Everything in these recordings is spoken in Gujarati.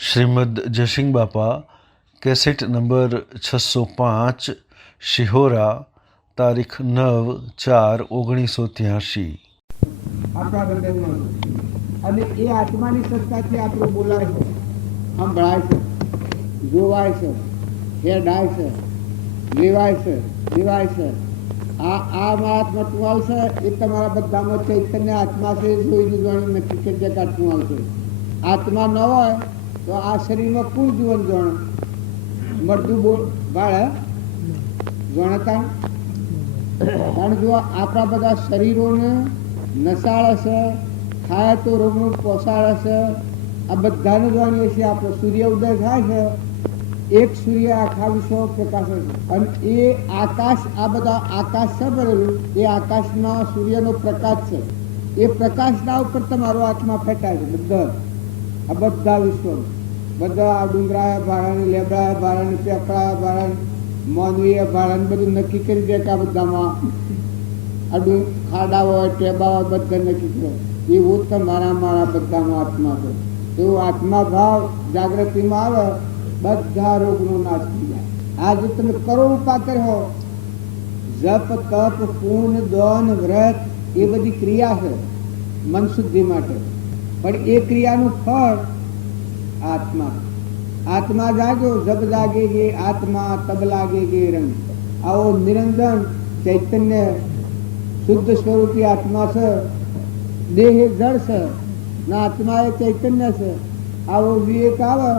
શ્રીમદ જયસિંહ બાપા કેસેટ નંબર 605 શિહોરા તારીખ 9/4/1983। આપણા હૃદયમાં અને એ આત્માની સત્તાથી આપણું બોલાય છે, સંભળાય છે, જોવાય છે, હેડાય છે, લેવાય છે, દેવાય છે। આ મારા આત્મા છે એ તમારા બધામાં ચૈતન્ય આત્મા છે જોઈને જોવાનું નક્કી કરી દે કે આત્મા છે। આત્મા ન હોય તો આ શરીરમાં કુલ જીવન જોણ મળતું બાળે જોણતા કારણ જો આપણા બધા શરીરોને નસાળે છે, ખાય તો રોગનું પોસાડે છે, આ બધાને જાણીએ છીએ। આપણે સૂર્ય ઉદય થાય છે, એક સૂર્ય આખા વિશ્વ પ્રકાશે છે અને એ આકાશ, આ બધા આકાશ છે ભરેલું, એ આકાશમાં સૂર્યનો પ્રકાશ છે। એ પ્રકાશના ઉપર તમારો આત્મા ફેટાય છે બધા, આ બધા વિશ્વ બધા આ ડુંગરાયા ભાડાને, લેબડાયા ભાડાને, પેપડાયા ભાડાને, માનવીય ભાડાને બધું નક્કી કરી દે કે આ બધામાં આ ખાડા હોય, ટેબા હોય, બધા નક્કી કરે। એવું તમારા મારા બધાનો આત્મા છે। એવો આત્મા ભાવ જાગૃતિમાં આવે, બધા રોગનો નાશ થઈ જાય। આજે તમે કરોડ પાત્ર હો, જપ તપ પૂર્ણ દાન વ્રત એ બધી ક્રિયા છે મન શુદ્ધિ માટે, પણ એ ક્રિયાનું ફળ આત્મા। આત્મા જાગ્યો જબ જાગેગે આત્મા તબ લાગેગે રંગ। આવો નિરંજન ચૈતન્ય શુદ્ધ સ્વરૂપી આત્મા છે, દેહ જળ છે ને આત્મા એ ચૈતન્ય છે। આવો વિવેક આવે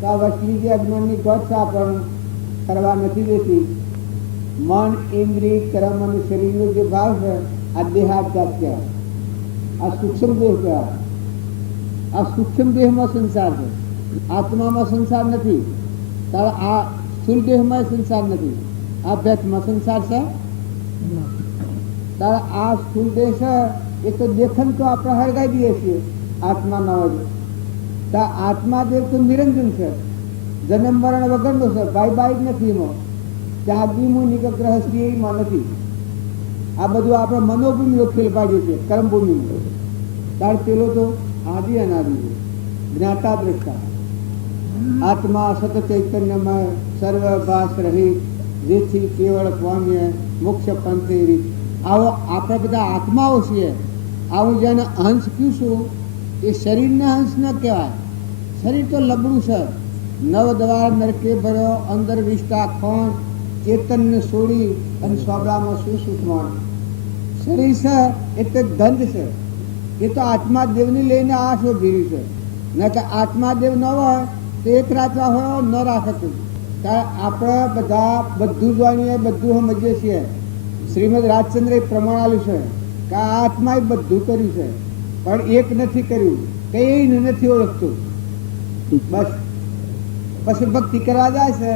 તો આ વચલી જે અજ્ઞાનની ગોઠ આપણને કરવા નથી દેતી। મન ઇન્દ્રિય કર્મ અને શરીરનો જે ભાવ છે આ દેહાત્યાગ કહેવાય, આ સૂક્ષ્મ દેહ કહેવાય। આ સૂક્ષ્મ દેહમાં સંસાર છે, આત્મામાં સંસાર નથી। તારે આ સ્થૂળ દેહમાં સંસાર નથી, આ ભેટમાં સંસાર છે। તારે આ સ્થૂળ દેહ છે એ તો દેખન તો આપણે હળગાઈ દઈએ છીએ, આત્મા ન હોય તો। આત્મા દેવ તો નિરંજન છે, જન્મ મરણ વગરનો છે, બાઈ નથી એમાં, ત્યાગીમું નિકટ ગ્રહસ્થી એમાં નથી। આ બધું આપણે મનોભૂમિ ખેલ પાડીએ છીએ, કર્મભૂમિ। તાર પેલો તો આદિ અનાદિ છે, જ્ઞાતા દ્રષ્ટા આત્મા સત ચૈતન્યમય સર્વભાસ રહિત, જેથી કેવળ પામ્ય મોક્ષ પંથે રીત। આવો આપણે બધા આત્માઓ છીએ। આવું જેને અંશ કહીશું એ શરીરને અંશ ન કહેવાય। શરીર તો લબડું છે, નવ દ્વાર નરકે ભર્યો, અંદર વિષ્ટા ખોણ, ચેતનને છોડી અને સોબડામાં શું સુખમાં। શરીર છે એટલે ગંધ છે, એ તો આત્મા દેવની લઈને આ શો ભીરી છે, ન કે આત્મા દેવ ન હોય તો એક રાખવા હોય ન રાખતું। કારણ આપણે બધા બધું જાણીએ, બધું સમજીએ છીએ। શ્રીમદ રાજચંદ્રે પ્રમાણ આપ્યું છે કે આ આત્માએ બધું કર્યું છે, પણ એક નથી કર્યું, કઈને નથી ઓળખતું। બસ પછી ભક્તિ કરવા જાય છે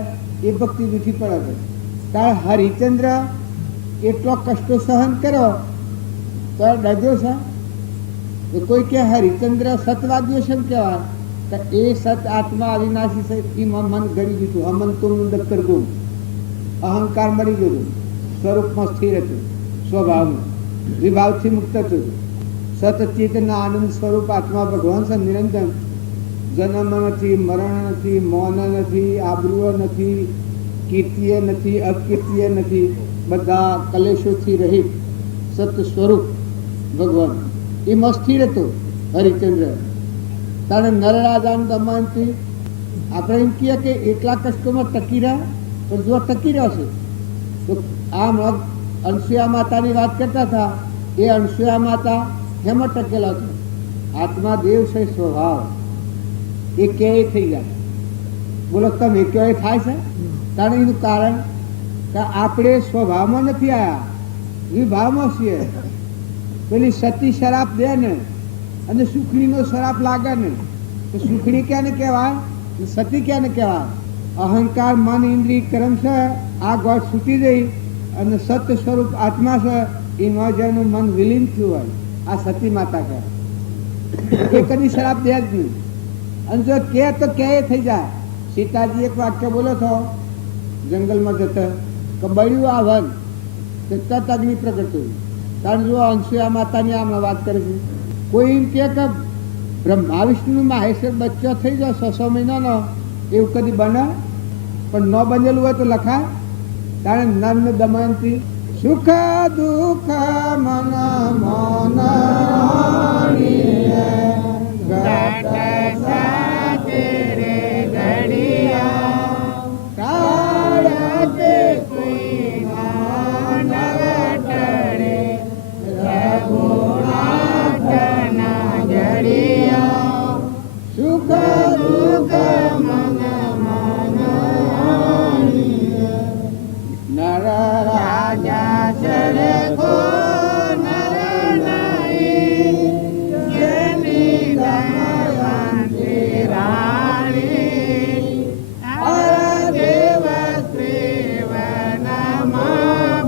એ ભક્તિ દુખી પડે છે। કારણ હરિચંદ્ર એટલો કષ્ટો સહન કર્યો તો ડજો છે। કોઈ કે હરિચંદ્ર સતવાદ્યો છે કહેવાય તો એ સત આત્મા અવિનાશી છે, એમાં મન ગળી દીધું, અમન તુમનું દફતર ગુમ, અહંકાર મળી ગયું, સ્વરૂપમાં સ્થિર હતું, સ્વભાવમાં વિભાવથી મુક્ત હતું। સતચેતના આનંદ સ્વરૂપ આત્મા ભગવાન છે નિરંજન। જન્મ નથી, મરણ નથી, મૌન નથી, આબરૂ નથી, કીર્તિએ નથી, અકીર્તિએ નથી, બધા કલેશોથી રહિત સત સ્વરૂપ ભગવાન એમાં સ્થિર હતો હરિચંદ્ર। તારે નરરાજાન દમનથી આપણે એમ કહીએ કે એટલા કષ્ટોમાં ટકી રહ્યા, પણ જો ટકી રહેશે તો આમ અનસુયા માતાની વાત કરતા હતા, એ અનસુયા માતા હેમાં ટકેલા છે। આત્મા દેવ છે સ્વભાવ, એ ક્યાંય થઈ જાય। બોલો તમે ક્યાંય થાય છે? કારણ એનું કારણ કે આપણે સ્વભાવમાં નથી આવ્યા, વિભાવમાં છીએ। પેલી સતી શરાબ દે ને અને સુખડીનો શરાબ લાગે ને તો સુખડી ક્યાંને કહેવાય, સતી ક્યાંને કહેવાય? અહંકાર મન ઇન્દ્રિય કર્મ છે આ ગોઠ છૂટી ગઈ અને સત્ય સ્વરૂપ આત્મા છે એમાં જેનું મન વિલીન થયું હોય આ સતી માતા કહેવાય। એ કદી શરાબ દે જ નહીં, અને જો કે તો ક્યાંય થઈ જાય। સીતાજી એક વાક્ય બોલો છો જંગલમાં જતા કે બળ્યું આ વન તો તત અગ્નિ પ્રગટ થયું। કારણ જો અંશુયા માતાની આમ વાત કરે છે, કોઈ એમ કે બ્રહ્મા વિષ્ણુ માહેશ્વર બચ્ચો થઈ જાય 600 મહિનાનો, એવું કદી બને? પણ ન બનેલું હોય તો લખાય. તારે નર્મ દમયંતી સુખ દુઃખ મન મોનાણીએ ઘટ સાથે રે ઘડિયા કાળતે કોઈ નવટરે રઘુનાથના ઘડિયા સુખ દુઃખ મન મોનાણીએ નર રાજા ચરે કો નર નાઈ જેની દમયંતી રાણી અર દેવ શ્રીવનમાં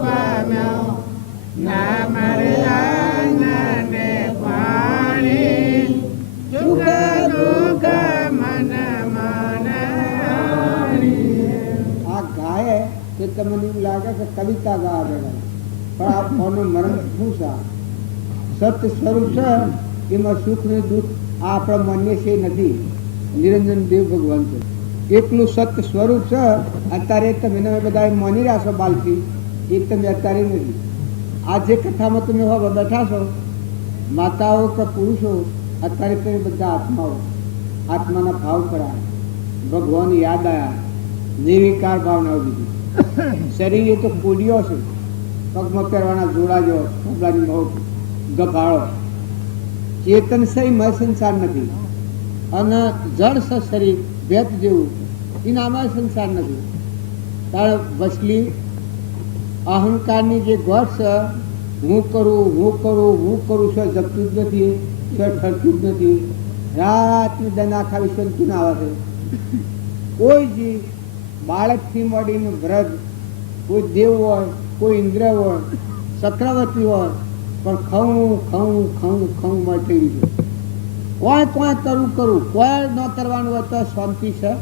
પામ્યો નામ રંગને પાણી સુખ દુઃખ મન મોનાણીએ. આ ગાય કે તમને એવું લાગે કે કવિતા ગા દેવાય, પણ આ કોનું મરણ શું છે? સત્ય સ્વરૂપ છે, એમાં સુખ ને દુઃખ આ આપણે માન્ય છે નથી. નિરંજન દેવ ભગવાન છે, એકલું સત્ય સ્વરૂપ છે. અત્યારે તમે બધા માની રહ્યા છો બાલથી, એ તમે અત્યારે નથી. આ જે કથામાં તમે હવે બેઠા છો, માતાઓ કે પુરુષો, અત્યારે તમે બધા આત્માઓ, આત્માના ભાવ કરાય, ભગવાન યાદ આવ્યા, નિર્વિકાર ભાવના દીધી. શરીર એ તો કોડિયો છે, પગમાં પહેરવાના જોડા જેવો, કપડાની બહુ ગભાળો. ચેતન સહીમાં સંસાર નથી, અને જળ છે શરીર ભેદ જેવું, એનામાં સંસાર નથી. તારે વસલી અહંકારની જે ઘટ છે, હું કરું હું કરું હું કરું છે, જપતું જ નથી, ઠરતું જ નથી. રાતની દના ખાવી સંતું ના આવે છે. કોઈ જી બાળકથી મળીને વ્રત, કોઈ દેવ હોય, કોઈ ઇન્દ્ર હોય, ચક્રવર્તી હોય, પણ ખવું ખવું ખવું ખવું માટે કોઈ કોઈ કરવું કરું, કોઈ ન કરવાનું હોય તો શાંતિ છે.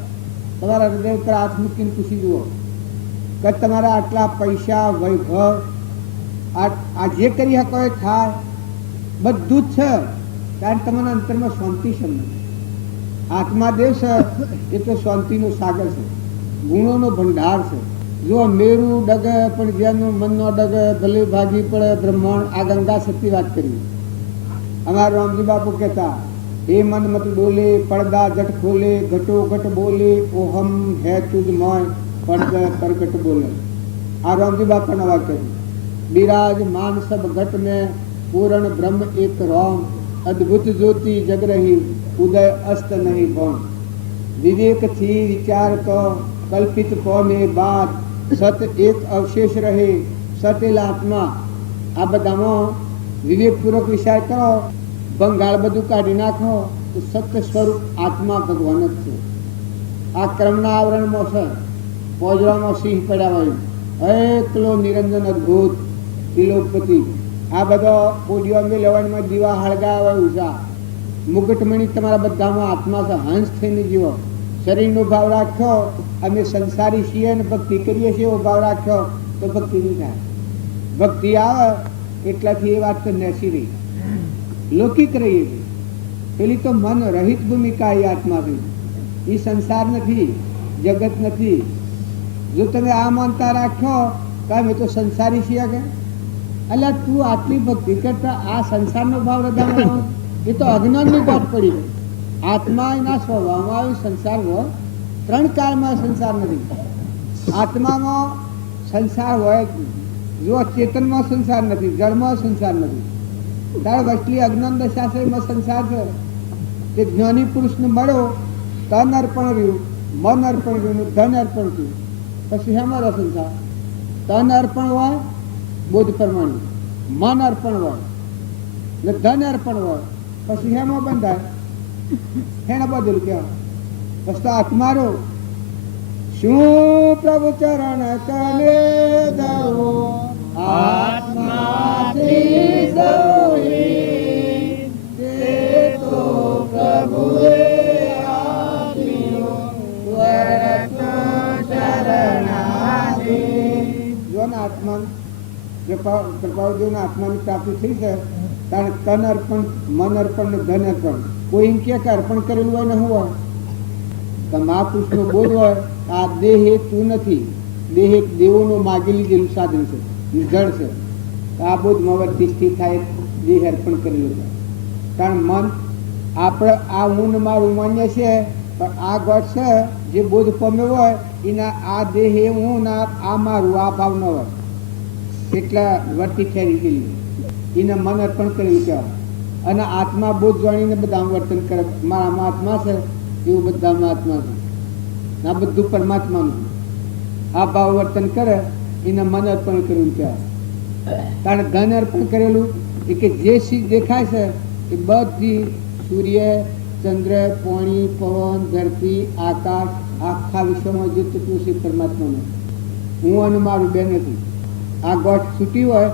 તમારા હૃદય પર હાથ મૂકીને પૂછી જુઓ કે તમારા આટલા પૈસા વૈભવ આ જે કરી શકો એ થાય, બધું જ છે, કારણ તમારા અંતરમાં શાંતિ છે. આત્મા દેવ છે એ તો શાંતિનો સાગર છે, ગુણોનો ભંડાર છે. જો મેરું ડગે પણ જેનું મનનો ડગે ભલે ભાગી પડે બ્રહ્માંડ. આ ગંગા સતી વાત કરી. અમારા રામજી બાપુ કહેતા, હે મન મત ડોલે પડદા જટ ખોલે, ઘટો ઘટ બોલે ઓહમ હે તુજ મય પડદા પ્રગટ બોલે. આ રામજી બાપાના વાક્ય છે. બિરાજ માન સબ ઘટ में पूर्ण ब्रह्म एक राम, अद्भुत ज्योति जग रही उदय अस्त नहीं भौम. विवेक थी विचार को कल्पित पौने बाद, सत एक अवशेष રહે સટેલ આત્મા. આ બધામાં વિવેકપૂર્વક વિચાર કરો, બંગાળ બધું કાઢી નાખો તો સત્ય સ્વરૂપ આત્મા ભગવાન જ છે. આ ક્રમના આવરણમાં છે, પોજરામાં સિંહ પડ્યા હોય, એકલો નિરંજન અદભુત તિલોપતિ. આ બધો પોડિયો અમે લેવામાં દીવા હળગાવે ઉષા. મુગટમણી તમારા બધામાં આત્મા છે, હંસ થઈને જીવો. શરીરનો ભાવ રાખ્યો, અમે સંસારી છીએ ને ભક્તિ કરીએ છીએ એવો ભાવ રાખ્યો તો ભક્તિ નહીં થાય. ભક્તિ આવે એટલાથી એ વાત તો નેસી રહી, લૌકિક રહીએ. પેલી તો મન રહિત ભૂમિકા એ આત્મા થઈ, એ સંસાર નથી, જગત નથી. જો તમે આ માનતા રાખ્યો કે અમે તો સંસારી છીએ, કે એટલે તું આટલી ભક્તિ કરતા આ સંસારનો ભાવ હૃદયમાં, એ તો અજ્ઞાનની વાત પડી ગઈ. આત્મા એના સ્વભાવમાં આવી સંસાર હોય, ત્રણ કાળમાં સંસાર નથી. આત્મામાં સંસાર હોય, જો ચેતનમાં સંસાર નથી, જળમાં સંસાર નથી. ત્યારે વસ્તી અજ્ઞાન દશા છે, એમાં સંસાર છે. તે જ્ઞાની પુરુષને મળ્યો, તન અર્પણ રહ્યું, મન અર્પણ રહ્યું, ધન અર્પણ થયું, પછી હેમાં રહે સંસાર? તન અર્પણ હોય બોધ પ્રમાણે, મન અર્પણ હોય ને ધન અર્પણ હોય, પછી હેમાં બંધાય? હેને બધું કહેવાય. પછી તો આત્મા રહ્યો. શું પ્રભુ ચરણ કલે ધરો આત્માથી સૌહી, તે તો પ્રભુએ આપ્યો સ્વરત શરણાગતિ. જો ને આત્મા કૃપાળુદેવના આત્માની પ્રાપ્તિ થઈ છે, કારણ તન અર્પણ, મન અર્પણ ને ધન અર્પણ. કોઈ એમ કે અર્પણ કરેલું હોય ને શું હોય? તો મહાપુરુષનો બોધ હોય આ દેહ એ તું નથી, દેહ એક દેવોનો માગી લીધેલું સાધન છે, જળ છે. આ બોધમાં વર્તી સ્થિત થાય દેહ અર્પણ કરેલું છે. કારણ મન આપણે આ હું ને મારું માન્ય છે, પણ આ ગોઠ છે જે બોધ પામ્યો હોય એના આ દેહ એ હું ને આ મારું આ ભાવ ન હોય એટલા વર્તી ખેરી ગયેલી એને મન અર્પણ કરેલું કહેવાય. અને આત્મા બોધ જાણીને બધા વર્તન કરે, મારામાં આત્મા છે એવું બધામાં આત્મા છે, આ બધું પરમાત્માનું. આ ભાવ વર્તન કરે એને મન અર્પણ કરેલું કહેવાય. કારણ ધન અર્પણ કરેલું એ કે જે ચીજ દેખાય છે એ બધી સૂર્ય, ચંદ્ર, પાણી, પવન, ધરતી, આકાશ, આખા વિશ્વમાં જે તત્વો છે પરમાત્માનું. હું અને મારું બે નથી. આ ગોઠ છૂટી હોય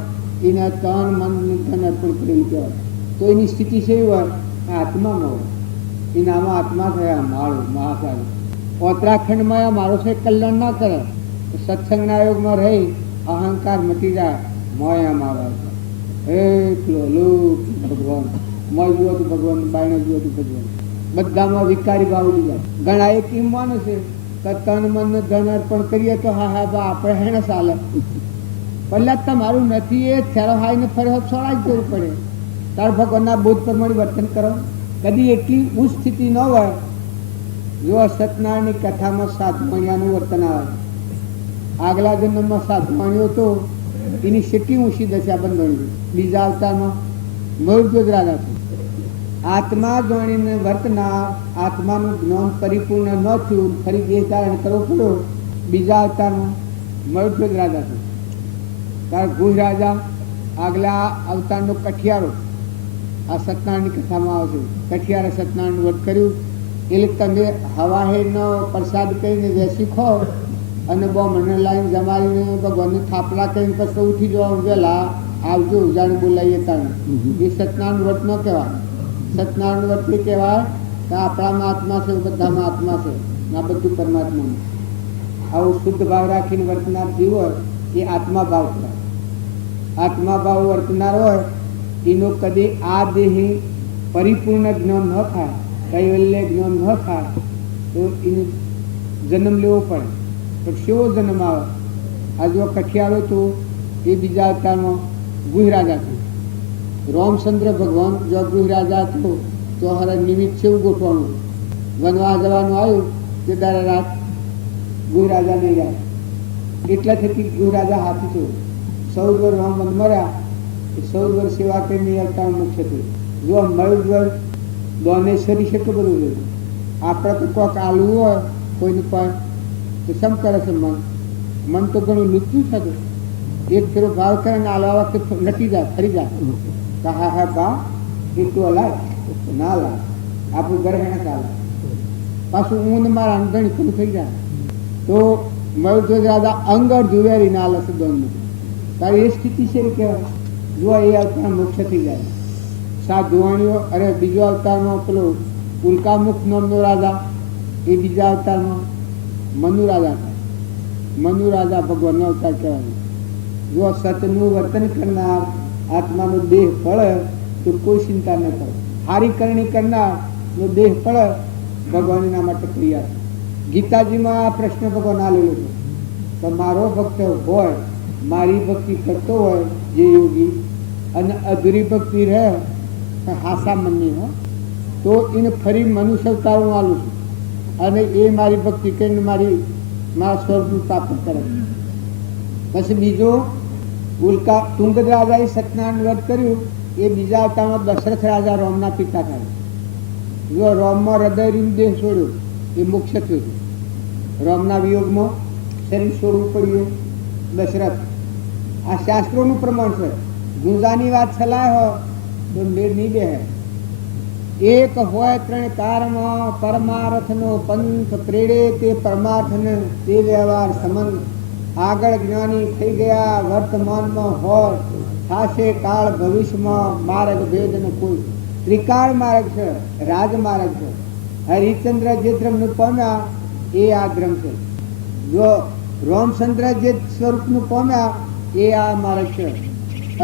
એને તન મન ધન અર્પણ કરેલું કહેવાય. તો એની સ્થિતિ છે એવી હોય આ આત્મામાં હોય. એનામાં આત્મા થયા મારો મહાસાગર. ઉત્તરાખંડમાં મારો છે કલ્યાણ ના કરે તો સત્સંગના યોગમાં રહી અહંકાર મટી જાય. મોયા મારા એકલો લોક ભગવાન, મોય જુઓ તો ભગવાન, બાયણે જુઓ તો ભગવાન, બધામાં વિકારી ભાવ ઉડી જાય. ઘણા એક એમ માને છે કે તન મન ધન અર્પણ કરીએ તો હા હા બા આપણે હેને ચાલે. પહેલા તમારું નથી એ થેરો હાઈને ફરે છોડાઈ જવું પડે. તાર ભગવાનના બોધ પ્રમાણે વર્તન કરો. કદી એટલી ઉચ્ચ સ્થિતિ ન હોય. જો સત્યનારાયણની કથામાં સાધવાણિયાનું વર્તન આવે. આગલા જન્મમાં સાધવાણિયો તો એની કેટલી ઊંચી દશા બંધણી. બીજા અવતારમાં મૃત રાજા છે. આત્મા જાણીને વર્તનાર, આત્માનું જ્ઞાન પરિપૂર્ણ ન થયું, ફરી દેહ ધારણ કરવો પડ્યો. બીજા અવતારમાં મૃત રાજા છે. કારણ ગુહ રાજા આગલા અવતારનો કઠિયારો આ સત્યનારાયણની કથામાં આવશે. કઠિયારે સત્યનારાયણ વ્રત કર્યું એટલે તમે હવા હેરનો પ્રસાદ કરીને બેસી ખો અને બહુ મને લાઈન જમાડીને ભગવાનને થાપલા કરીને પછી ઉઠી જવા વહેલા આવજો જાણે બોલાવીએ તાણે. એ સત્યનારાયણ વ્રત ન કહેવાય. સત્યનારાયણ વ્રત એ કહેવાય કે આપણામાં આત્મા છે, બધામાં આત્મા છે, આ બધું પરમાત્માનું. આવું શુદ્ધ ભાવ રાખીને વર્તનાર જીવ હોય એ આત્મા ભાવ કહેવાય. આત્મા ભાવ વર્તનાર હોય એનો કદી આ દેહી પરિપૂર્ણ જ્ઞાન ન થાય, કૈવલ્ય જ્ઞાન ન થાય તો એને જન્મ લેવો પડે. તો કેવો જન્મ આવે? આ જો કઠિયારો તો એ બીજા અવતારમાં ગુહ રાજા છે. રામચંદ્ર ભગવાન જો ગુહ રાજા હતો તો હરે નિમિત્ત છે એવું ગોઠવાનું. વનવાસ જવાનું આવ્યું તે દાડે રાત ગુહ રાજા નહીં રહ્યા. એટલા થકી ગુહ રાજા હાથી થયો. 14 વર્ષ રામ વન મર્યા, 14 વર્ષ સેવા કરીને અવતાર મુખ્ય થયું. જો મળ્યું દોનેશ્વરી છે કે બધું છે. આપણે તો કોઈક આલવું હોય કોઈને પણ તો સમ કરે છે મન. મન તો ઘણું લુચ્ચું થતું. એક ફેરો ભાવ કરે ને આલવા વખતે નટી જાય, ફરી જાય. હા હા બા એટલું હલાય ના લાય, આપણું ઘર એને ચાલે. પાછું ઊંઘ મારા ઘણી પૂરું થઈ જાય તો મળ્યું દાદા અંગર જુવેરી ના લશે દોનનું. તારી એ સ્થિતિ છે કહેવાય. જો એ અવતાર મુખ્ય થઈ જાય. સાધુવાણીઓ અરે બીજો અવતારમાં પેલો ઉલ્કામુખ નામનો રાજા, એ બીજા અવતારમાં મનુ રાજા થાય. મનુ રાજા ભગવાનનો અવતાર કહેવાય. જો સતનું વર્તન કરનાર આત્માનો દેહ પડે તો કોઈ ચિંતા ન કરે. હારી કરણી કરનારનો દેહ પડે ભગવાન એના માટે તૈયાર. ગીતાજીમાં આ પ્રશ્ન ભગવાન આલેલો છે કે મારો ભક્ત હોય, મારી ભક્તિ કરતો હોય જે યોગી અને અધૂરી ભક્તિ રહે હાસા મનની હોય તો એને ફરી મનુષ્ય અવતાર હું આલું છું અને એ મારી ભક્તિ કરીને મારા સ્વર્ગનું પ્રાપ્ત કરે. પછી બીજો તુંગદ રાજાએ સત્યનારાયણ વ્રત કર્યું. એ બીજા અવતારમાં દશરથ રાજા રોમના પિતા થાય. જો રોમમાં હૃદય દેહ છોડ્યો એ મુખ્ય થયું. રોમના વિયોગમાં શરીર છોડવું પડ્યું દશરથ. આ શાસ્ત્રોનું પ્રમાણ છે. ગુંજાની વાત સલાહ હોય તો મેળ નહીં બે. એક હોય ત્રણ કારમાં પરમાર્થનો પંથ પ્રેરે તે પરમાર્થને તે વ્યવહાર સંબંધ. આગળ જ્ઞાની થઈ ગયા વર્તમાનમાં હોય થાશે કાળ ભવિષ્યમાં માર્ગ ભેદનો કોઈ. ત્રિકાળ માર્ગ છે, રાજમાર્ગ છે. હરિચંદ્ર જે ધર્મનું પામ્યા એ આ ધર્મ છે. જો રામચંદ્ર જે સ્વરૂપનું પામ્યા એ આ માર્ગ છે.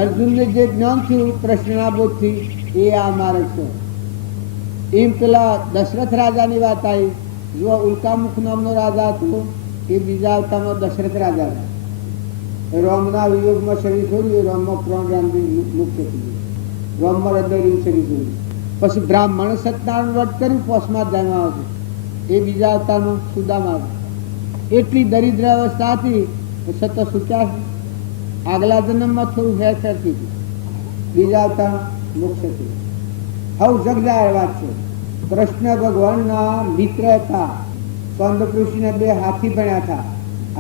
અર્જુનને જે જ્ઞાન થયું કૃષ્ણના બોધથી એ આ માર્ગ છે. એમ પેલા દશરથ રાજાની વાત આવી. જો ઉલ્કામુખ નામનો રાજા હતો એ બીજા અવતારમાં દશરથ રાજા હતા. રોમના વિયોગમાં શરીર છોડ્યું, એ રોમમાં પ્રાણ રામથી મુક્ત થયું, રોમમાં હૃદય શરીર છોડ્યું. પછી બ્રાહ્મણ સત્યનારાયણ વ્રત કર્યું, પોષમાં ધ્યાનમાં આવતું, એ બીજા અવતારમાં સુદામા હતા. એટલી દરિદ્ર અવસ્થા હતી છતાં સુચ્યા છે. આગલા જન્મમાં થોડું હેર કરતી હતી, બીજા અવતાર મોક્ષ થયું. હવે જગજાહેર વાત છે. કૃષ્ણ ભગવાનના મિત્ર હતા. સ્કંદપૃષ્ઠને 2 હાથી બન્યા હતા.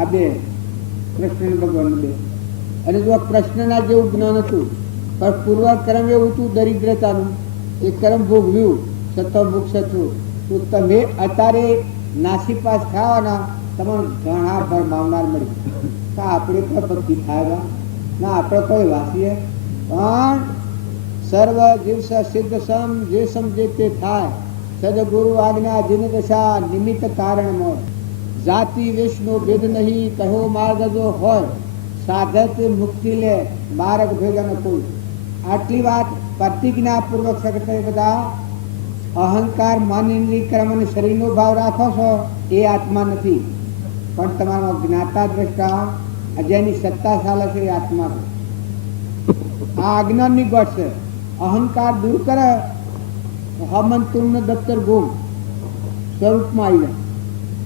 આ 2 કૃષ્ણ ભગવાન 2. અને જો કૃષ્ણના જેવું જ્ઞાન હતું પણ પૂર્વ કર્મ એવું હતું દરિદ્રતાનું, એ કર્મ ભોગવ્યું છતાં મોક્ષ થયું. તો તમે અત્યારે નાસીપાસ ખાવાના તમને ઘણા ભરમાવનાર મળી. તો આપણે પ્રપત્તિ થાય ના, આપણે કોઈ વાસીએ પણ સર્વ જીવ સિદ્ધ સમ જે સમજે તે થાય. સદગુરુ આજ્ઞા જીન દશા નિમિત્ત કારણમાં જાતિ વિષ્ણુ ભેદ નહીં કહો માર્ગ જો હોય સાધક મુક્તિ લે માર્ગ ભેદ ન કોઈ. આટલી વાત પ્રતિજ્ઞાપૂર્વક શકતે બધા અહંકાર મન ઇન્દ્રિય કર્મ અને શરીરનો ભાવ રાખો છો એ આત્મા નથી, પણ તમારો જ્ઞાતા દ્રષ્ટા જેની સત્તા ચાલે છે એ આત્મા છે. આ અજ્ઞાનની ગોઠ છે. અહંકાર દૂર કરે હમંતુરનો દફતર ગુમ સ્વરૂપમાં આવી જાય.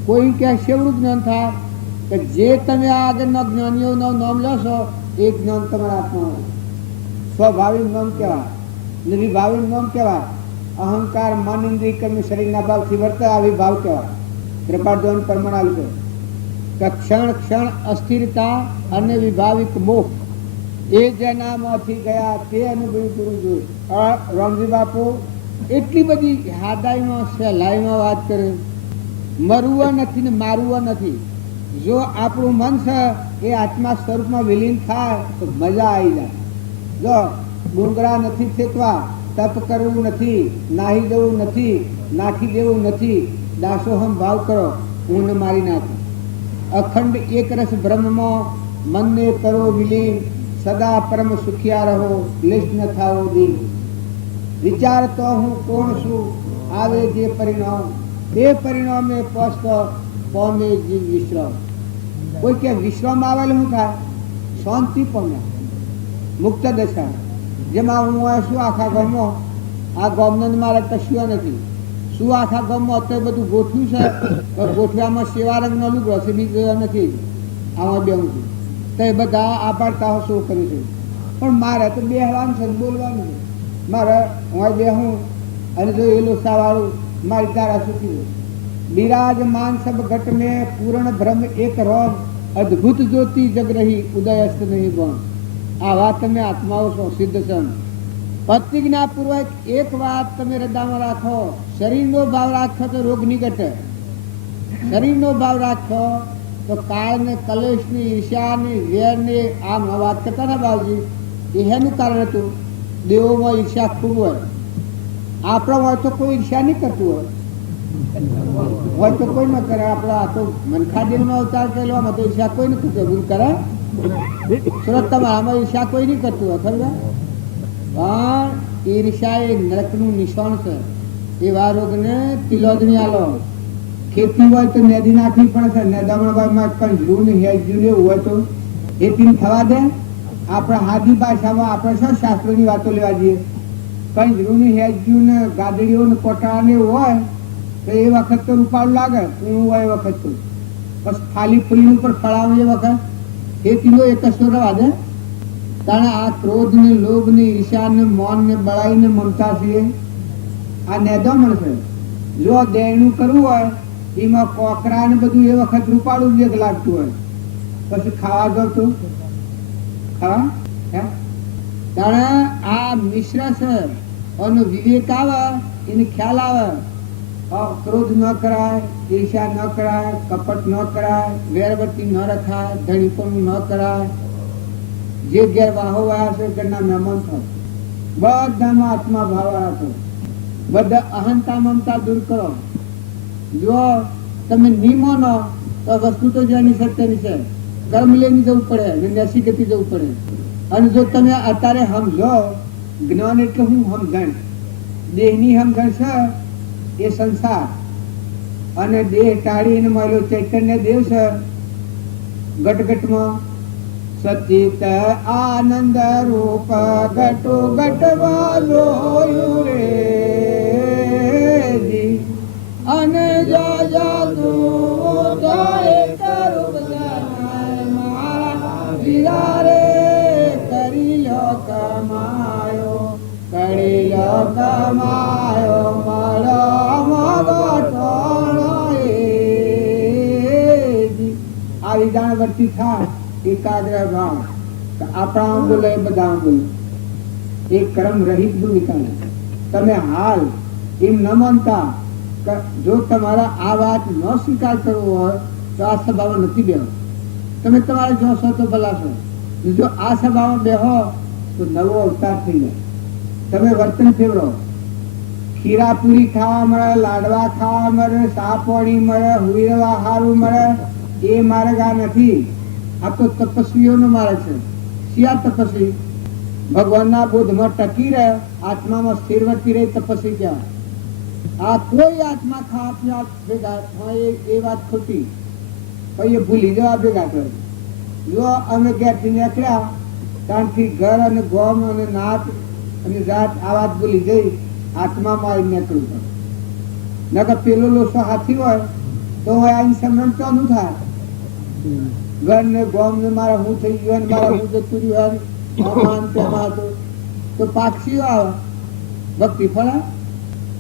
કોઈ કે શેવડું જ્ઞાન થાય કે જે તમે આગળના જ્ઞાનીઓનું નામ લેશો એ જ્ઞાન તમારા આત્મામાં. સ્વભાવિક નામ કહેવાય, નિર્વિભાવિક નામ કહેવાય. અહંકાર મન ઇન્દ્રિય કર્મ શરીરના ભાવથી વર્તે આવી ભાવ કહેવાય. કૃપાદોન પ્રમાણ આવ્યું છે કે ક્ષણ ક્ષણ અસ્થિરતા અને વિભાવિક મોહ એ જેનામાંથી ગયા તે અનુભવી પૂરું જોયું. રામજી બાપુ એટલી બધી હાદાઈમાં સહેલાઈમાં વાત કરે. મરવું નથી ને મારવું નથી. જો આપણું મન છે એ આત્મા સ્વરૂપમાં વિલીન થાય તો મજા આવી જાય. જો ડુંગરા નથી ફેંકવા, તપ કરવું નથી, નાહી જવું નથી, નાખી દેવું નથી, દાસોહમ ભાવ કરો, ઊંઘ મારી નાખો. અખંડ એક રસ બ્રહ્મમાં મનને કરો વિલીન, સદા પરમ સુખિયા રહો, ક્લેશ ન થાવો દીન. વિચાર તો હું કોણ છું, આવે જે પરિણામ, તે પરિણામે પહોંચતો પામે જીવ વિશ્રામ. કોઈ કે વિશ્રામ આવેલું શું થાય? શાંતિ પામે, મુક્ત દશા. જેમાં હું શું આખા ગામમાં આ ગામનો મારે કશું નથી. શું આખા ગામમાં અત્યારે બધું ગોઠવ્યું છે, ગોઠવ્યામાં સેવા રંગનો લુગડો છે, બીજું નથી. આમાં બેહું છું તો એ બધા આભારતા શું કર્યું છે. પણ મારે તો બેહવાનું છે, બોલવાનું છે. મારે હું બેહું અને જો એ લોસાવાળું મારી તારા સુખી. બિરાજમાન સબ ઘટ મેં પૂર્ણ બ્રહ્મ એક રોમ, અદ્ભુત જ્યોતિ જગ રહી ઉદયસ્ત નહીં બન. આ વાત તમે આત્માઓ છો, સિદ્ધ સંત. પ્રતિજ્ઞાપૂર્વક એક વાત તમે હૃદયમાં રાખો. શરીરનો ભાવ રાખો તો રોગ નહીં ઘટે. શરીરનો ભાવ રાખો તો કાળને, કલેશની, ઈર્ષ્યાની, વેરની આમ વાત કરતા હતા બાબુજી. એનું કારણ હતું દેવોમાં ઈર્ષ્યા ખૂબ હોય. આપણો હોય તો કોઈ ઈર્ષ્યા નહીં કરતું હોય તો કોઈ ન કરે. આપણે આ તો મનખાદેવનો અવતાર કરેલો, આમાં તો ઈર્ષ્યા કોઈ નથી કરતું. કરે સુરત તમારામાં ઈર્ષ્યા કોઈ નહીં કરતું હોય ખરું. પણ ઈર્ષ્યા એ નરકનું નિશાન છે. એવા રોગને તિલોદની આલો. ખેતી હોય તો નદી નાખવી પડે છે. નદામાં કંજરું ને હેજ્યું ને હોય તો ખેતી થવા દે. આપણા હાદી ભાષામાં આપણે શું શાસ્ત્રોની વાતો લેવા જઈએ. કંજરું ને હેજ્યું ને ગાદડીઓ ને કોટાળા ને એવું હોય તો એ વખત તો રૂપાળું લાગે. એવું હોય એ વખત તો બસ ખાલી ફૂલી ઉપર ફળાવે એ વખત ખેતીનો એક જ રવા દે. કારણ આ ક્રોધ ને લોભ ને ઈર્ષ્યા ને મૌન ને બળાઈ ને મમતા છે આ નેદામણ છે. જો દેણું કરવું હોય એમાં કોકરા ને બધું એ વખત રૂપાળું વેગ લાગતું હોય. પછી ખાવા દો તો ખાવા કારણ આ મિશ્ર છે. અને વિવેક આવે એને ખ્યાલ આવે. ક્રોધ ન કરાય, ઈર્ષ્યા ન કરાય, કપટ ન કરાય, વેરવર્તી ન રખાય, ધણીપણું ન કરાય. જે ઘેર વાહો વાયા છે ઘરના મહેમાન છો. બધાનો આત્મા ભાવ રાખો. બધા અહંતા મમતા દૂર કરો. જો તમે નહીં માનો તો વસ્તુ તો જેની સત્યની છે. કર્મ લઈને જવું પડે, નૈસી ગતિ જવું પડે. અને જો તમે અત્યારે સમજો, જ્ઞાન એટલે હું સમજણ, દેહની સમજણ છે એ સંસાર, અને દેહ ટાળીને મળેલો ચૈતન્ય દેવ છે ગટગટમાં સચિત આનંદ રૂપ ગટો ગટવાલો રે જી અને જા જાદુ જાય કરુપ મારા વિરારે કરી લો કમાયો મળો મગો ટોળો આ વિધાન વર્તી થાય એકાગ્ર ભાવ આપણા બોલે બધા બોલે એ કર્મ રહિત ભૂમિકા. તમે હાલ એમ ન માનતા કે જો તમારા આ વાત ન સ્વીકાર કરવો હોય તો આ સભામાં નથી બેહો. તમે તમારે જોશો તો ભલા છો, જો આ સભામાં બેહો તો નવો અવતાર થઈ જાય. તમે વર્તન ફેરવો, ખીરાપુરી ખાવા મળે, લાડવા ખાવા મળે, સાપોણી મળે, હુઈરવા હારું મળે, એ માર્ગ આ નથી. આ તો તપસ્વીઓનો માર્ગ છે. શિયા તપસ્વી ભગવાનના બોધમાં ટકી રહે, આત્મામાં સ્થિરવતી રહે, તપસ્વી કહેવાય. આ કોઈ આત્મા ખાવા પીવા ભેગા એ વાત ખોટી, પછી એ ભૂલી જવા ભેગા કરે. જો અમે ઘેરથી નીકળ્યા ત્યાંથી ઘર અને ગોમ અને નાત અને જાત આ વાત ભૂલી ગઈ, આત્મામાં આવી નીકળવું પડે. નકર પેલો લોસો હાથી હોય તો અહીં સમરણ ચાલુ થાય. ઘર ને ગોમ ને મારા હું થઈ ગયું, મારા હું જતું રહ્યું, તો પાક્ષીઓ આવે ભક્તિ ફળે.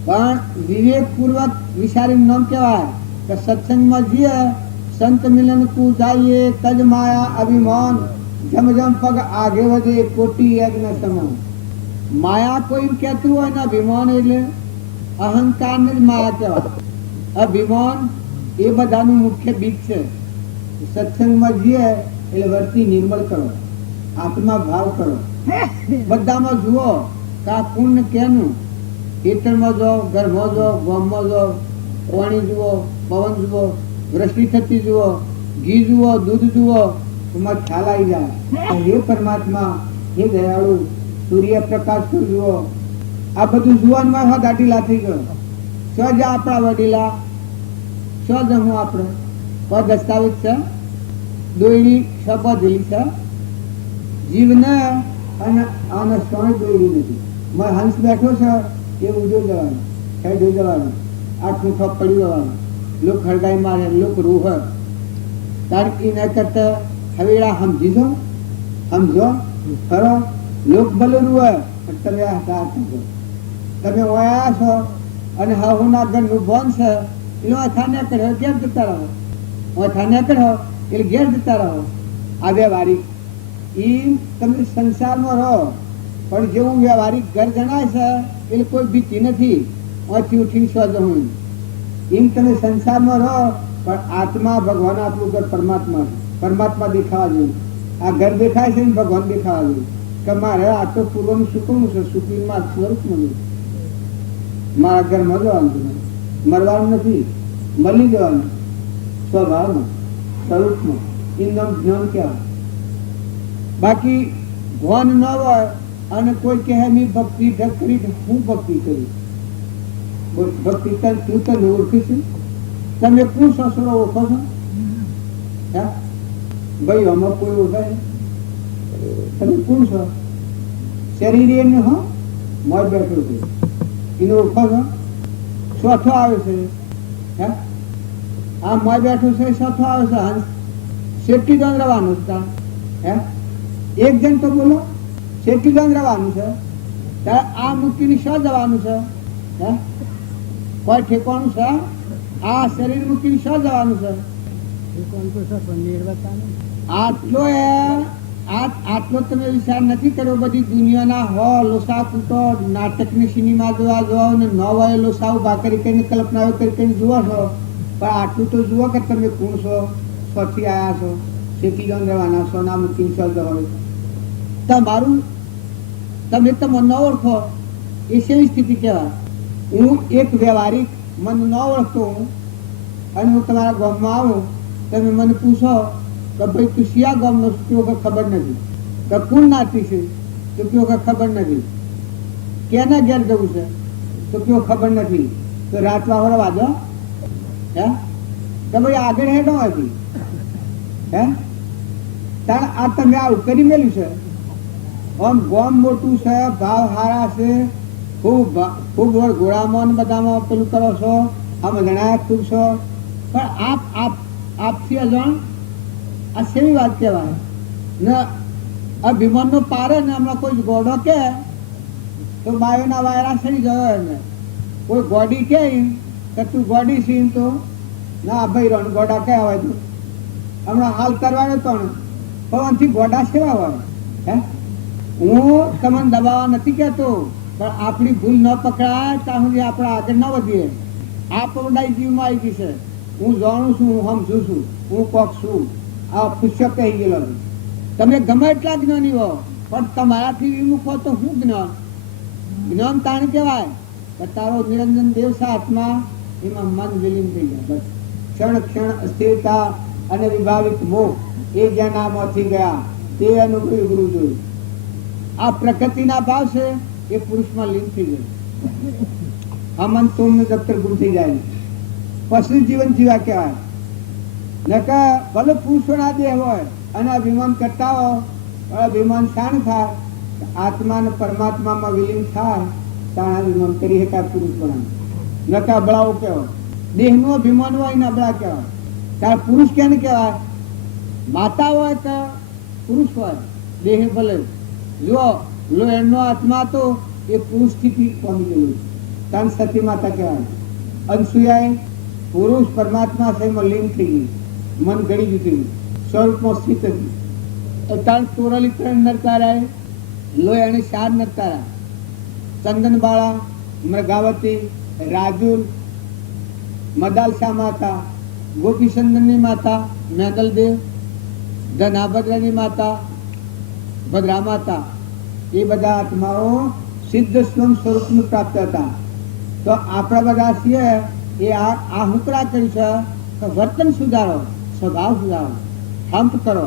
પણ વિવેક પૂર્વક વિચારી નામ કહેવાય કે સત્સંગમાં જઈએ, સંત મિલન કુ જાઈએ, તજ માયા અભિમાન, જમ જમ પગ આગે વધે કોટી યજ્ઞ સમાન. માયા કોઈ કહેતું હોય ને અભિમાન એટલે અહંકાર ને જ માયા કહેવાય. અભિમાન એ બધાનું મુખ્ય બીજ છે. સત્સંગમાં જઈએ એટલે વર્તી નિર્મળ કરો, આત્મા ભાવ કરો. બધામાં જુઓ કે આ પુણ્ય કેનું, ખેતરમાં જાઓ, ઘરમાં જાઓ, ગામમાં જાઓ, પાણી જુઓ, પવન જુઓ, વૃષ્ટિ થતી જુઓ, ઘી જુઓ, દૂધ જુઓ, એમાં ખ્યાલ આવી જાય હે પરમાત્મા, હે દયાળુ, સૂર્યપ્રકાશ જુઓ. આ બધું જુવાનમાં હા દાટીલા થઈ ગયો. સજ આપણા વડીલા, સજ હું આપણે કોઈ દસ્તાવેજ છે, દોયડી શબધેલી છે, જીવને અને સોય દોયડી નથી. હંસ બેઠો છે એ ઉજો જવાનું, ખેડો જવાનું, આઠમું ખપ પડી જવાનું, લોક હળગાઈ મારે, લોક રૂહ તારકી ન કરતા હવેડા સમજી જો, સમજો કરો. લોક ભલે રૂહ તમે તમે ઓયા છો અને હવના ઘરનું બોન છે એનો અથાને કર્યો ઘેર જતા રહો, અથાને કર્યો એટલે ઘેર જતા રહો. આ વ્યવહારિક એ તમે સંસારમાં રહો, પણ જેવું વ્યવહારિક ઘર જણાય છે એટલે કોઈ ભીતી નથી. ઓછી ઉઠીને સ્વજ હું એમ તમે સંસારમાં રહો, પણ આત્મા ભગવાન આપણું ઘર પરમાત્મા, પરમાત્મા દેખાવા જોઈએ. આ ઘર દેખાય છે ને ભગવાન દેખાવા જોઈએ કે મારે આ તો પૂર્વનું સુકવવું છે, સુકવીમાં સ્વરૂપમાં નહીં. મારા ઘરમાં જવાનું, મરવાનું નથી, મળી જવાનું સ્વભાવમાં, સ્વરૂપમાં. એનું જ્ઞાન કહેવાય. બાકી ભાન ન હોય અને કોઈ કહે મેં ભક્તિ કરી, હું ભક્તિ કરી. ભક્તિ તું તને ઓળખીશું, તમે કોણ સસરો ઓળખો છો? ભાઈ આમાં કોઈ ઓળખાય? તમે કોણ છો? શરીર એને હો મોજ બેઠું છે એને ઓળખો છો? ચોથો આવે છે, આ મોજ બેઠું છે, ચોથો આવે છે હંસ. શેઠી દોન રવાનું છે. એક જણ તો બોલો શેઠી દોન રવાનું છે, ત્યારે આ મૂકીને શું જવાનું છે? કોઈ ઠેકાણું છે? આ શરીર મૂકીને શું જવાનું છે? આટલો તમે વિચાર નથી કર્યો. બધી દુનિયાના હો લોસા કૂટો, નાટક ની સિનેમા જોવા જાઓ ને ન હોય લોસા ઉભા કરી કરીને કલ્પનાઓ કરીને જુઓ છો, પણ આટલું તો જુઓ કે તમે કોણ છો, સ્વથી આવ્યા છો, શેઠી જણ રહેવાના છો, ના મૂકીને શું જવાનું. તમારું તમે તમને ન ઓળખો એ કેવી સ્થિતિ કહેવાય? હું એક વ્યવહારિક મને ન ઓળખતો હું અને હું તમારા ગામમાં આવું, તમે મને પૂછો કે ભાઈ તું શિયા ગામનો છું, ખબર નથી. કે કોણ નાતી છે? તો કયો કે ખબર નથી. કેના ઘેર જવું છે? તો કયો ખબર નથી. તો રાત વાવરો વાજો હે તો ભાઈ આગળ હેડો હતી હે તાણ આ તમે આવું કરી મેલ્યું છે. આમ ગોમ મોટું છે, ભાવ હારા છે, ખૂબ ખૂબ ઘોડામાં બધામાં પેલું કરો છો, આમ જણાયા ખૂબ છો, પણ આપથી અજાણ આ સેવી વાત કહેવાય ને. આ વિમાનનો પારે ને હમણાં કોઈ ઘોડો કે તો બાયોના વાયરા સડી ગયો એને. કોઈ ગોડી કે તું ગોડી સીન તો ના ભાઈ રણ ગોડા કહેવાય. તું હમણાં હાલ કરવાનો તો પવનથી ગોડા સેવા હોય હે. હું તમને દબાવવા નથી કહેતો, પણ આપણી ભૂલ ન પકડાય ત્યાં સુધી આપણે આગળ ન વધીએ. આ પવડાઈ જીવમાં આવી ગઈ છે. હું જાણું છું, હું સમજુ છું, હું કોક છું. આ પુષ્ય કહી ગયેલો છે. તમે ગમે એટલા જ્ઞાની હો, પણ તમારાથી વિમુખ હો તો શું જ્ઞાન? જ્ઞાન તાણ કહેવાય કે તારો નિરંજન દેવ આત્મા એમાં મન વિલીન થઈ જાય. બસ ક્ષણ ક્ષણ અસ્થિરતા અને વિભાવિત મોહ એ જ્યાં નામાંથી ગયા તે અનુભવી ગુરુ જોયું. આ પ્રકૃતિના ભાવ છે એ પુરુષમાં લીન થઈ જાય. આ મન તોમનું દફતર ગુમ થઈ જાય. પશુ જીવન જીવા કહેવાય. નકા ભલે પુરુષોના દેહ હોય અને અભિમાન કરતા હો, પણ અભિમાન શાણ થાય આત્મા અને પરમાત્મામાં વિલીન થાય તાણ અભિમાન કરી શકાય પુરુષ પણ. નકા અબળાઓ કહેવાય. દેહનું અભિમાન હોય ને અબળા કહેવાય. ત્યારે પુરુષ કેને કહેવાય? માતા હોય તો પુરુષ હોય, દેહ ભલે જો લો એનો આત્મા તો એ પુરુષ થી પામી ગયું. તાન સતી માતા કહેવાય. અનસુયાએ પુરુષ પરમાત્મા સહીમાં લીન થઈ ગઈ, મન ગળી જુદી સ્વરૂપમાં સ્થિત હતી. તાન તોરલી 3 નરતારાએ લો એને 4 નરતારા ચંદનબાળા, મૃગાવતી, રાજુલ, મદાલસા માતા, ગોપીચંદનની માતા મેદલદેવ, ધનાભદ્રની માતા ભદ્રા માતા, એ બધા આત્માઓ સિદ્ધ સ્વયં સ્વરૂપનું પ્રાપ્ત હતા. તો આપણા બધા છીએ એ આ હુકડા કરી છે કે વર્તન સુધારો, સ્વભાવ સુધારો, હંપ કરો,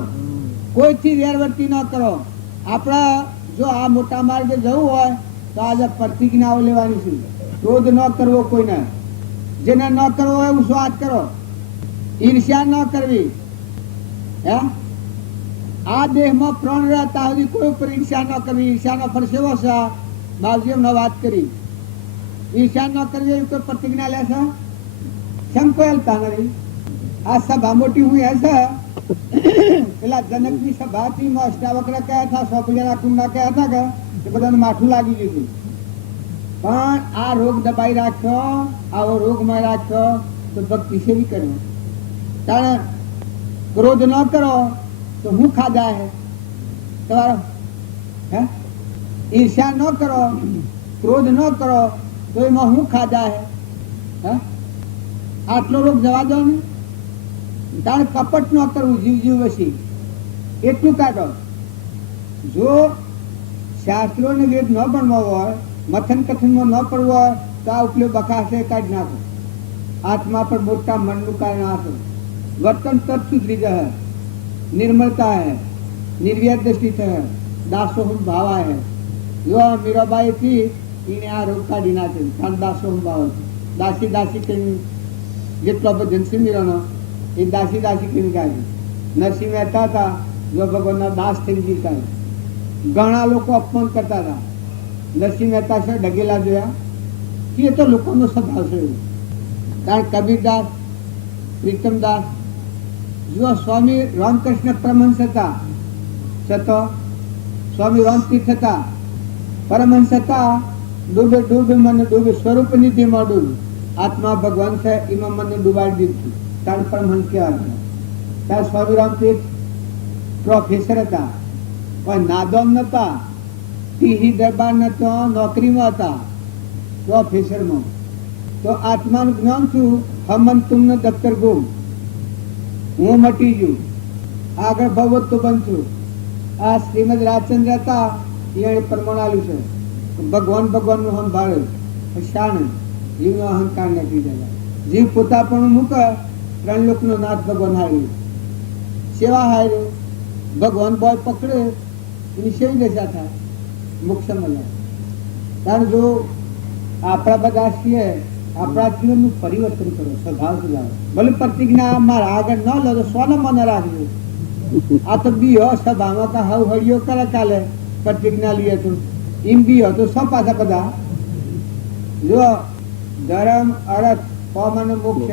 કોઈથી વેરવર્તી ન કરો. આપણા જો આ મોટા માર્ગે જવું હોય તો આજે પ્રતિજ્ઞાઓ લેવાની છે. ક્રોધ ન કરવો કોઈને, જેને ન કરવો હોય એવું સ્વાદ કરો, ઈર્ષ્યા ન કરવી હે. આ દેહમાં પ્રાણ રહેતા સુધી કોઈ ઉપર ઈર્ષ્યા ન કરવી. ઈર્ષ્યાનો પરસેવો છે. બાવજી એમને વાત કરી ઈર્ષ્યા ન કરવી એવી કોઈ પ્રતિજ્ઞા લેશે? સંકોયલતા નથી. આ સભા મોટી હું એ છે પેલા જનકની સભા થી અષ્ટાવક્ર કયા હતા, 100 જણા કુંડા કયા હતા કે બધાને માઠું લાગી ગયું. પણ આ રોગ દબાઈ રાખ્યો, આવો રોગ માં રાખ્યો તો ભક્તિ સેવી કરવી. તારે ક્રોધ ન કરો તો હું ખાધા હે તમારો હે. ઈર્ષ્યા ન કરો, ક્રોધ ન કરો તો એમાં હું ખાધા હે. આટલો રોગ જવા દો ને. તારે કપટ ન કરવું, જીવ જીવ વસી એટલું કાઢો. જો શાસ્ત્રો ને વેદ ન ભણવો હોય, મથન કથનમાં ન પડવું હોય તો આ ઉપલે બકાશે કાઢી નાખો. આત્મા પર મોટા મનનું કારણ આપો. વર્તન તરત સુધરી જાય, निर्मलता है, निर्व्याज दृष्टि है, दासोहम भावा है. जो मीराबाई थी એને આ રોગ કાઢી નાખે. દાસોહમ ભાવ દાસી દાસી કરીને જેટલો જનસી મીરાનો એ દાસી દાસી કરીને કાઢી. નરસિંહ મહેતા હતા જો ભગવાનના દાસ થઈને જીવતા. ઘણા લોકો અપમાન કરતા હતા. નરસિંહ મહેતા છે ડગેલા જોયા એ તો લોકોનો સ્વભાવ છે. કારણ કબીરદાસ, પ્રીતમદાસ, જો સ્વામી રામકૃષ્ણ પરમહંસ હતા, સ્વામી રામતીર્થ હતા, પરમહંસ હતા. ડૂબે ડૂબે મને ડૂબે, સ્વરૂપ નિધિમાં ડૂબે. આત્મા ભગવાન છે એમાં મને ડૂબાડી દીધું. તાર પરમહંસ કહેવાય. તાર સ્વામી રામતીર્થ પ્રોફેસર હતા પણ નાદોમ નતા. ટીહી દરબાર નતો, નોકરીમાં હતા, પ્રોફેસરમાં. તો આત્માનું જ્ઞાન છું. હમન તુમનો દફતર ગુમ, હું મટી ગયું, આગળ ભગવત તો બનશું. આ શ્રીમદ રાજચંદ્ર હતા એને પ્રમાણ આલ્યું છે. ભગવાન ભગવાન નું સંભાળે શાણ જીવનો અહંકાર નથી જતા. જીવ પોતા પણ મૂકે 3 લોકનો નાથ ભગવાન હાર્યું, સેવા હાર્યું. ભગવાન બોય પકડે એની સેવી દશા થાય, મોક્ષમાં જાય. કારણ જો આપણા બધા છીએ, આપણા જીવનનું પરિવર્તન કરો, સ્વભાવ સુધારો. ભલે પ્રતિજ્ઞા મારા આગળ ન લો તો સોને મને રાખજો. આ તો બી હો સભામાં તો હવ હળિયો કરે કાલે પ્રતિજ્ઞા લઈએ તો એમ બી હો તો સો પાછા બધા જો ધર્મ અર્થ કોમ અને મોક્ષ.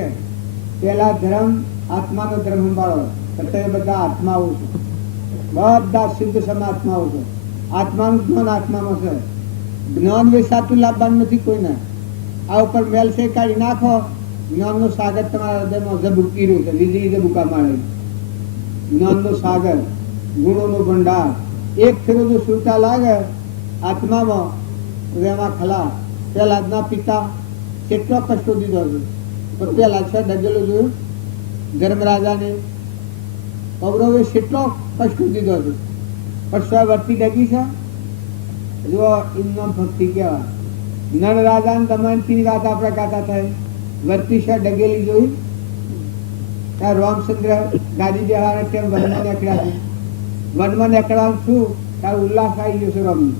પેલા ધર્મ આત્માનો ધર્મ સંભાળો. અત્યારે બધા આત્માઓ છે, બધા સિદ્ધ સમાત્માઓ છે. આત્માનું જ્ઞાન આત્મામાં છે. જ્ઞાન વેચાતું લાભવાનું નથી કોઈને. આ ઉપર મેલ છે કાઢી નાખો, જ્ઞાનનો સાગર તમારા હૃદયમાં ઝબૂકી રહ્યું છે. વીજળી ઝબૂકા મારે જ્ઞાનનો સાગર, ગુણોનો ભંડાર. એક ફેરો જો સુરતા લાગે આત્મામાં તો એમાં ખલા. પહેલાદના પિતા કેટલો કષ્ટો દીધો છે, પણ પહેલા છે ડગેલો જોયું ધર્મરાજાને કૌરવે કેટલો કષ્ટો દીધો છે, પણ સ્વવર્તી ડગી છે. જો એમનો ભક્તિ કહેવાય. નળ રાજા ને દમયંતીની વાત આપણે ગાતા થાય. વર્તી છે ડગેલી જોઈ. ત્યાં રામચંદ્ર ગાદી બેહાડે તેમ વનમાં નીકળ્યા છે. વનમાં નીકળવાનું છું ત્યારે ઉલ્લાસ આવી ગયો છે રમી.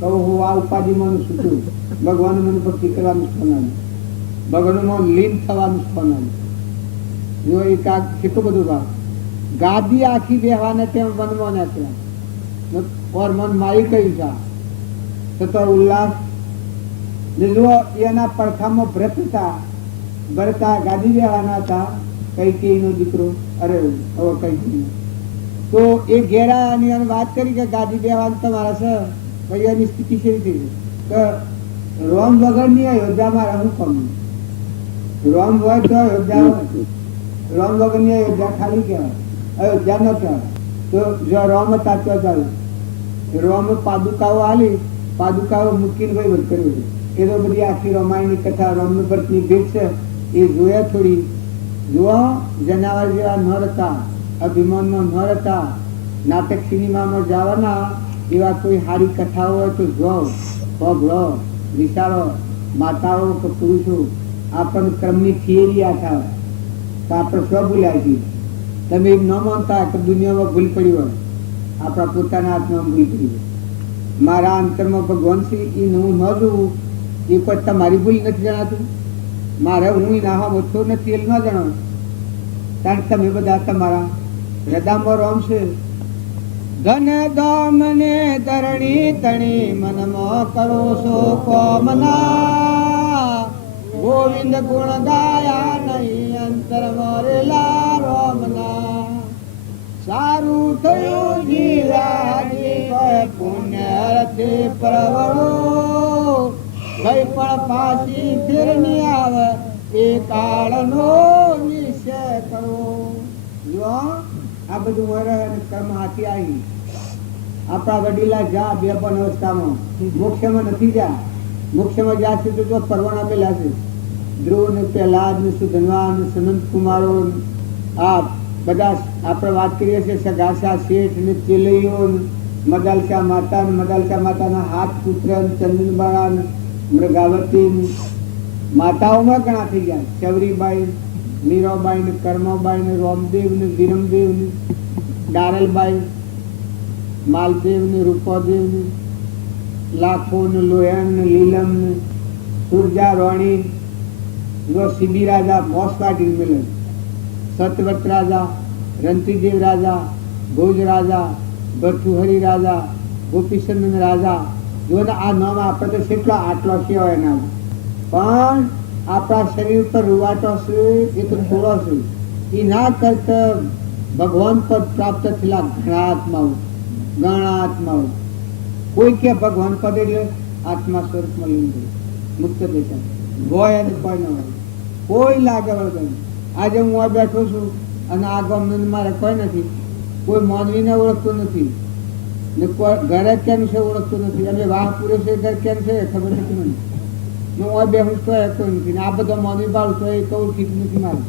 કહું હું આ ઉપાધિમાં છૂટું, ભગવાન મને ભક્તિ કરવાનું સ્થાન, ભગવાનમાં લીન થવાનું સ્થાન. જો એ કાક કેટલું બધું ભાવ. ગાદી આખી બેહવાને તેમ વનમાં નીકળ્યા ઓર મન મારી કહ્યું છે તો ઉલ્લાસ. જો એના પડખામાં વ્રત હતા, ભરતા ગાદી બેહવાના હતા. કૈકેયીનો દીકરો, અરે હવે કૈકેયી તો એ ઘેરા અને વાત કરી કે ગાદી બેહવાનું તમારા છે. ભાઈ એની સ્થિતિ કેવી થઈ તો રોમ વગરની અયોધ્યા મારે હું કમ. રોમ હોય તો અયોધ્યા હોય, રોમ વગરની અયોધ્યા ખાલી કહેવાય, અયોધ્યા ન કહેવાય. તો જો રોમ હતા તો ચાલે. રોમ પાદુકાઓ આલી, પાદુકાઓ મૂકીને ભાઈ વધ કર્યું છે. એ તો બધી આખી રામાયણની કથા રોમનું ભરતની ભેટ છે. એ જોયા થોડી. જુઓ જનાવર જેવા ન હતા, અભિમાનમાં ન હતા. નાટક સિનેમામાં જવાના એવા કોઈ સારી કથાઓ હોય તો જો ભલો વિચારો. માતાઓ કે પુરુષો આપણને ક્રમની થિયરી આ થાય તો આપણે સ્વ ભૂલ્યા છીએ. તમે એમ ન માનતા કે દુનિયામાં ભૂલ પડી હોય, આપણા પોતાના હાથમાં ભૂલ પડી હોય. મારા અંતરમાં ભગવાન છે એ હું ન જોઉં એ કોઈ તમારી ભૂલ નથી જણાતું. મારે હું ના ઓછો નથી એ ન જણાવું. કારણ તમે બધા તમારા હૃદયમાં રોમ છે. ધન ધામ ને ધરણી તણી મનમાં કરો છો કોમના. ગોવિંદ ગુણ ગાયા નહીં અંતર મોરેલા રોમના. સારું થયું જીવ્યા પુણ્ય રથી પ્રવણો. કઈ પણ પાછી ફેરની આવે એ કાળનો નિશ્ચય કરો. જો આ બધું વરે અને કર્મ હાથી આવી. આપણા વડીલા જા બે પણ અવસ્થામાં મોક્ષમાં નથી જા. મોક્ષમાં જ્યાં છે તો પરવાના પેલા છે. ધ્રુવ ને પ્રહલાદ ને સુધનવાન ને સનંત કુમારો, આ બધા આપણે વાત કરીએ છીએ. સગાસા શેઠ ને ચેલૈયો, મદાલસા માતા, મદાલસા માતાના હાથ પુત્ર, ચંદનબાળા, મૃગાવતી માતાઓમાં ઘણા થઈ ગયા. ચવરીબાઈ, મીરાબાઈ ને કર્માબાઈ ને રોમદેવ ને વિરમદેવ ને ડારલબાઈ, માલદેવ ને રૂપાદેવ ને લાખો ને લોયન ને લીલમ ને સુરજા રોણી, સીબી રાજા મોસ કાઢી મિલન, સતવત રાજા, રંતીદેવ રાજા, ભોજ રાજા, ભરતુહરી રાજા, ગોપીચંદન રાજા. જો આ નામ આપણે તો કેટલા આટલો કહેવાય નામ, પણ આપણા શરીર પર રૂવાટો છે એ તો થોડો છે. એ ના કરતા ભગવાન પદ પ્રાપ્ત થયેલા ઘણા આત્માઓ, ઘણા આત્માઓ. કોઈ કે ભગવાન પદ એટલે આત્મા સ્વરૂપમાં લીધું મુક્ત દેખાય હોય અને કોઈ ન હોય, કોઈ લાગે વળગે. આજે હું આ બેઠો છું અને આ ગામનું મારે કોઈ નથી, કોઈ માનવીને ઓળખતું નથી ને ઘરે કેમ છે ઓળખતું નથી. અને વાહ પૂરે છે ઘર કેમ છે ખબર નથી મને. હું આ બેહું તો કોઈ નથી ને આ બધા માનવી બાળું તો એ કઉ ઠીક નથી મારું.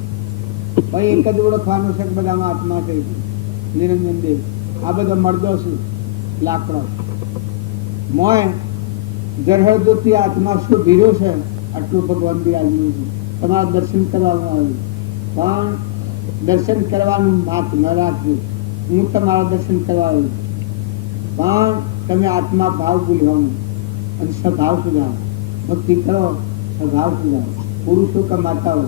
ભાઈ એક જ ઓળખવાનું છે બધામાં આત્મા છે નિરંજન દેવ. આ બધા મર્દો છે લાકડો મોય જરહળ જોતી આત્મા શું ભીર્યો છે. આટલું ભગવાન બિરાજ્યું છે. તમારા દર્શન કરવામાં આવ્યું પણ દર્શન કરવાનું માત ન રાખજો. હું તમારા દર્શન કરવા આવ્યું પણ તમે આત્મા ભાવ ભૂલવાનું અને સ્વભાવ સુધારો. ભક્તિ કરો, સ્વભાવ સુધારો. પુરુષો કે માતાઓ,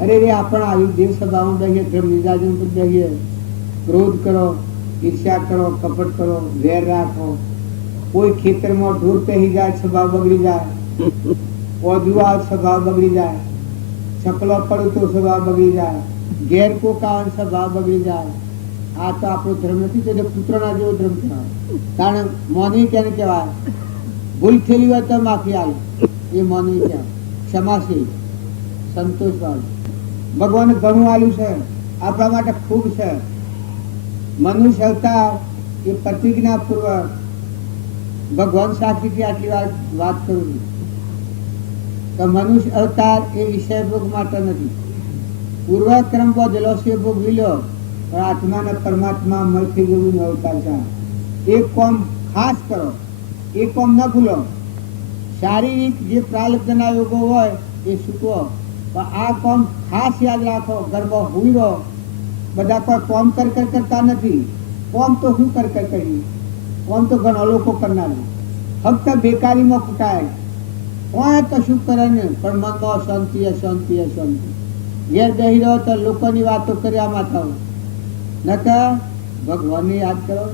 અરે રે આપણે આવી દેવ સભામાં બેસીએ, ધર્મ નિજાજન પર બેસીએ, ક્રોધ કરો, ઈર્ષ્યા કરો, કપટ કરો, વેર રાખો. કોઈ ખેતરમાં ઢોર પહેરી જાય, સ્વભાવ બગડી જાય. ઓધું આવે, સ્વભાવ બગડી જાય. ચકલો પડે તો સ્વભાવ બગડી જાય. ઘેર કોક આવે, સ્વભાવ બગડી જાય. આ તો આપણો ધર્મ નથી, તો પુત્રના જેવો ધર્મ કહેવાય. કારણ મોની કેને કહેવાય? ભૂલ થયેલી હોય તો માફી આવે, એ મોની કહેવાય. ક્ષમાશીલ, સંતોષવાળું. ભગવાને ઘણું આલ્યું છે, આપણા માટે ખૂબ છે. મનુષ્ય અવતાર એ પ્રતિજ્ઞા પૂર્વક ભગવાન સાક્ષીથી આટલી વાત કરું છું કે મનુષ્ય અવતાર એ વિષય ભોગ માટે નથી. પૂર્વક્રમ બધેલો છે ભોગ વિલો, પણ આત્મા ને પરમાત્મા મળથી જવું અવતાર છે. એક કોમ ખાસ કરો, એ કોમ ન ભૂલો. શારીરિક જે પ્રાલબ્ધના યોગો હોય એ શીખવો, પણ આ કોમ ખાસ યાદ રાખો. ગરબો હુઈ રહો, બધા કોઈ કોમ કરતા નથી. કોમ તો શું કરી, કોમ તો ઘણા લોકો કરનાર, ફક્ત બેકારીમાં કૂટાય. કોઈ કશું કરે ને, પણ મનમાં શાંતિ અશાંતિ અશાંતિ. ઘેર બેસી રહ્યો તો લોકોની વાતો કર્યા માથાઓ. નકર ભગવાનને યાદ કરો,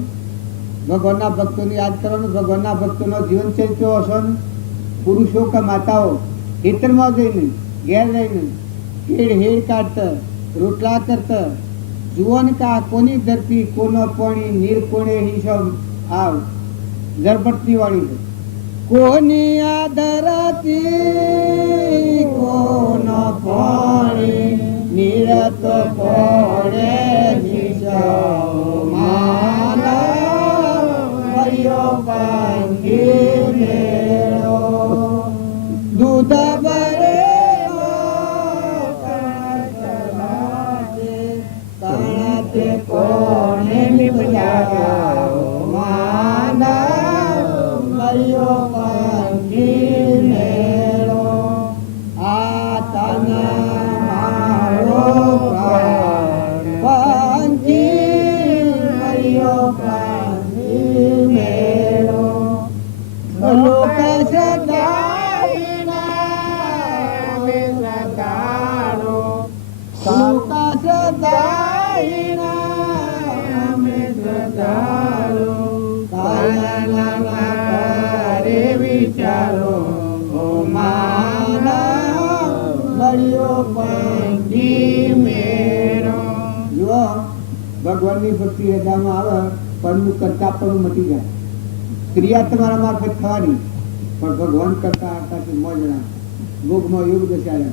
ભગવાનના ભક્તોને યાદ કરો ને. ભગવાનના ભક્તોનો જીવન ચરિત્ર હશો ને. પુરુષો કે માતાઓ ખેતરમાં જઈને, ઘેર રહીને ખેડ હેડ કાઢતા, રોટલા કરતા, જુઓ ને કા કોની ધરતી, કોનો પાણી, નીર કોણે હિસાબ આવ ઝરપટની વાળી છે. કોની આ ધરતી, કોનો પાણી, નીર તો કોણે હિસાબ દૂધ ભરેલો કણાતે કોને નિપજાવ્યો માનવ મર્યો પંખી મેળો. આ તના મારો પંખી મર્યો પંખી મેળો. લોક ભગવાનની ભક્તિ હૃદયમાં આવે, પણ કરતા પણ મટી જાય. ક્રિયા તમારા મારફત થવાની, પણ ભગવાન કરતા હતા મોજ ના ભોગમાં યોગ દશા